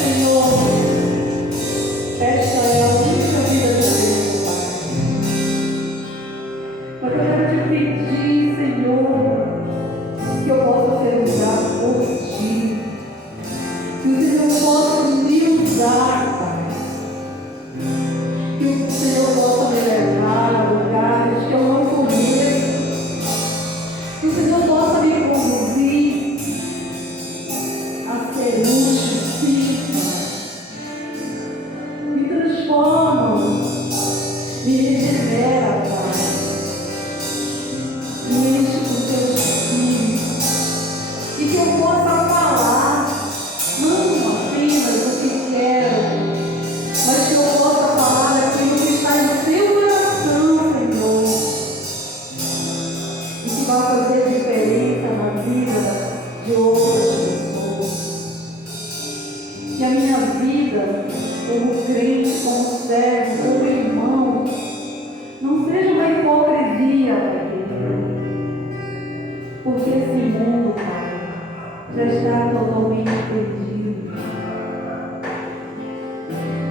Senhor, esta é a única vida que eu tenho, Pai. Mas eu quero te pedir, Senhor, que eu possa ser usado por Ti. Que o Senhor possa me usar, Pai. Que o Senhor possa me levar a lugares que eu não conheço. Que o Senhor possa me conduzir a ser útil, sim, Pai. Me transforma, me regenera, Pai. Me enche com Teu Espírito. E que eu possa falar, não apenas o que quero, mas que eu possa falar aquilo que está no Teu coração, Senhor. E que vai fazer diferença na vida de outras pessoas. Que a minha vida, como crente, como servo, como irmão, não seja uma hipocrisia, Pai querido. Porque esse mundo, Pai, já está totalmente perdido.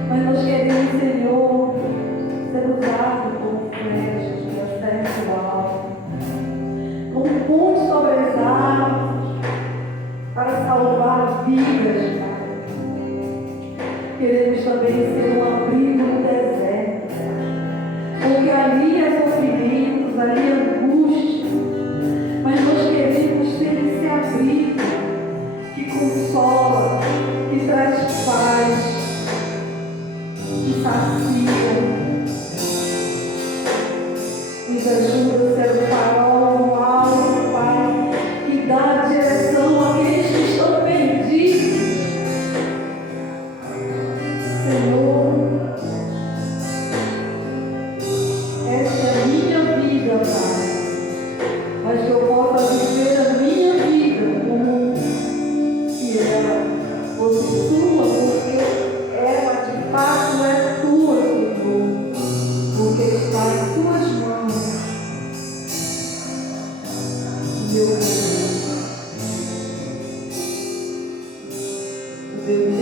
Mas nós queremos, Senhor, ser usados como flechas que acertam o alvo, como ponte sobre as águas, para salvar vidas, Pai. Queremos também ser um abrigo no deserto, porque ali há sofrimentos, ali há angústia, mas nós queremos ser esse abrigo que consola, que traz paz, que sacia. Nos ajuda a ser o farol no alto, Pai, que dá direção àqueles que estão perdidos. Senhor, esta é a minha vida, Pai, mas que eu possa viver a minha vida como se ela fosse tua, porque ela de fato é tua, Senhor, porque está em tuas mãos. Meu Deus, o Deus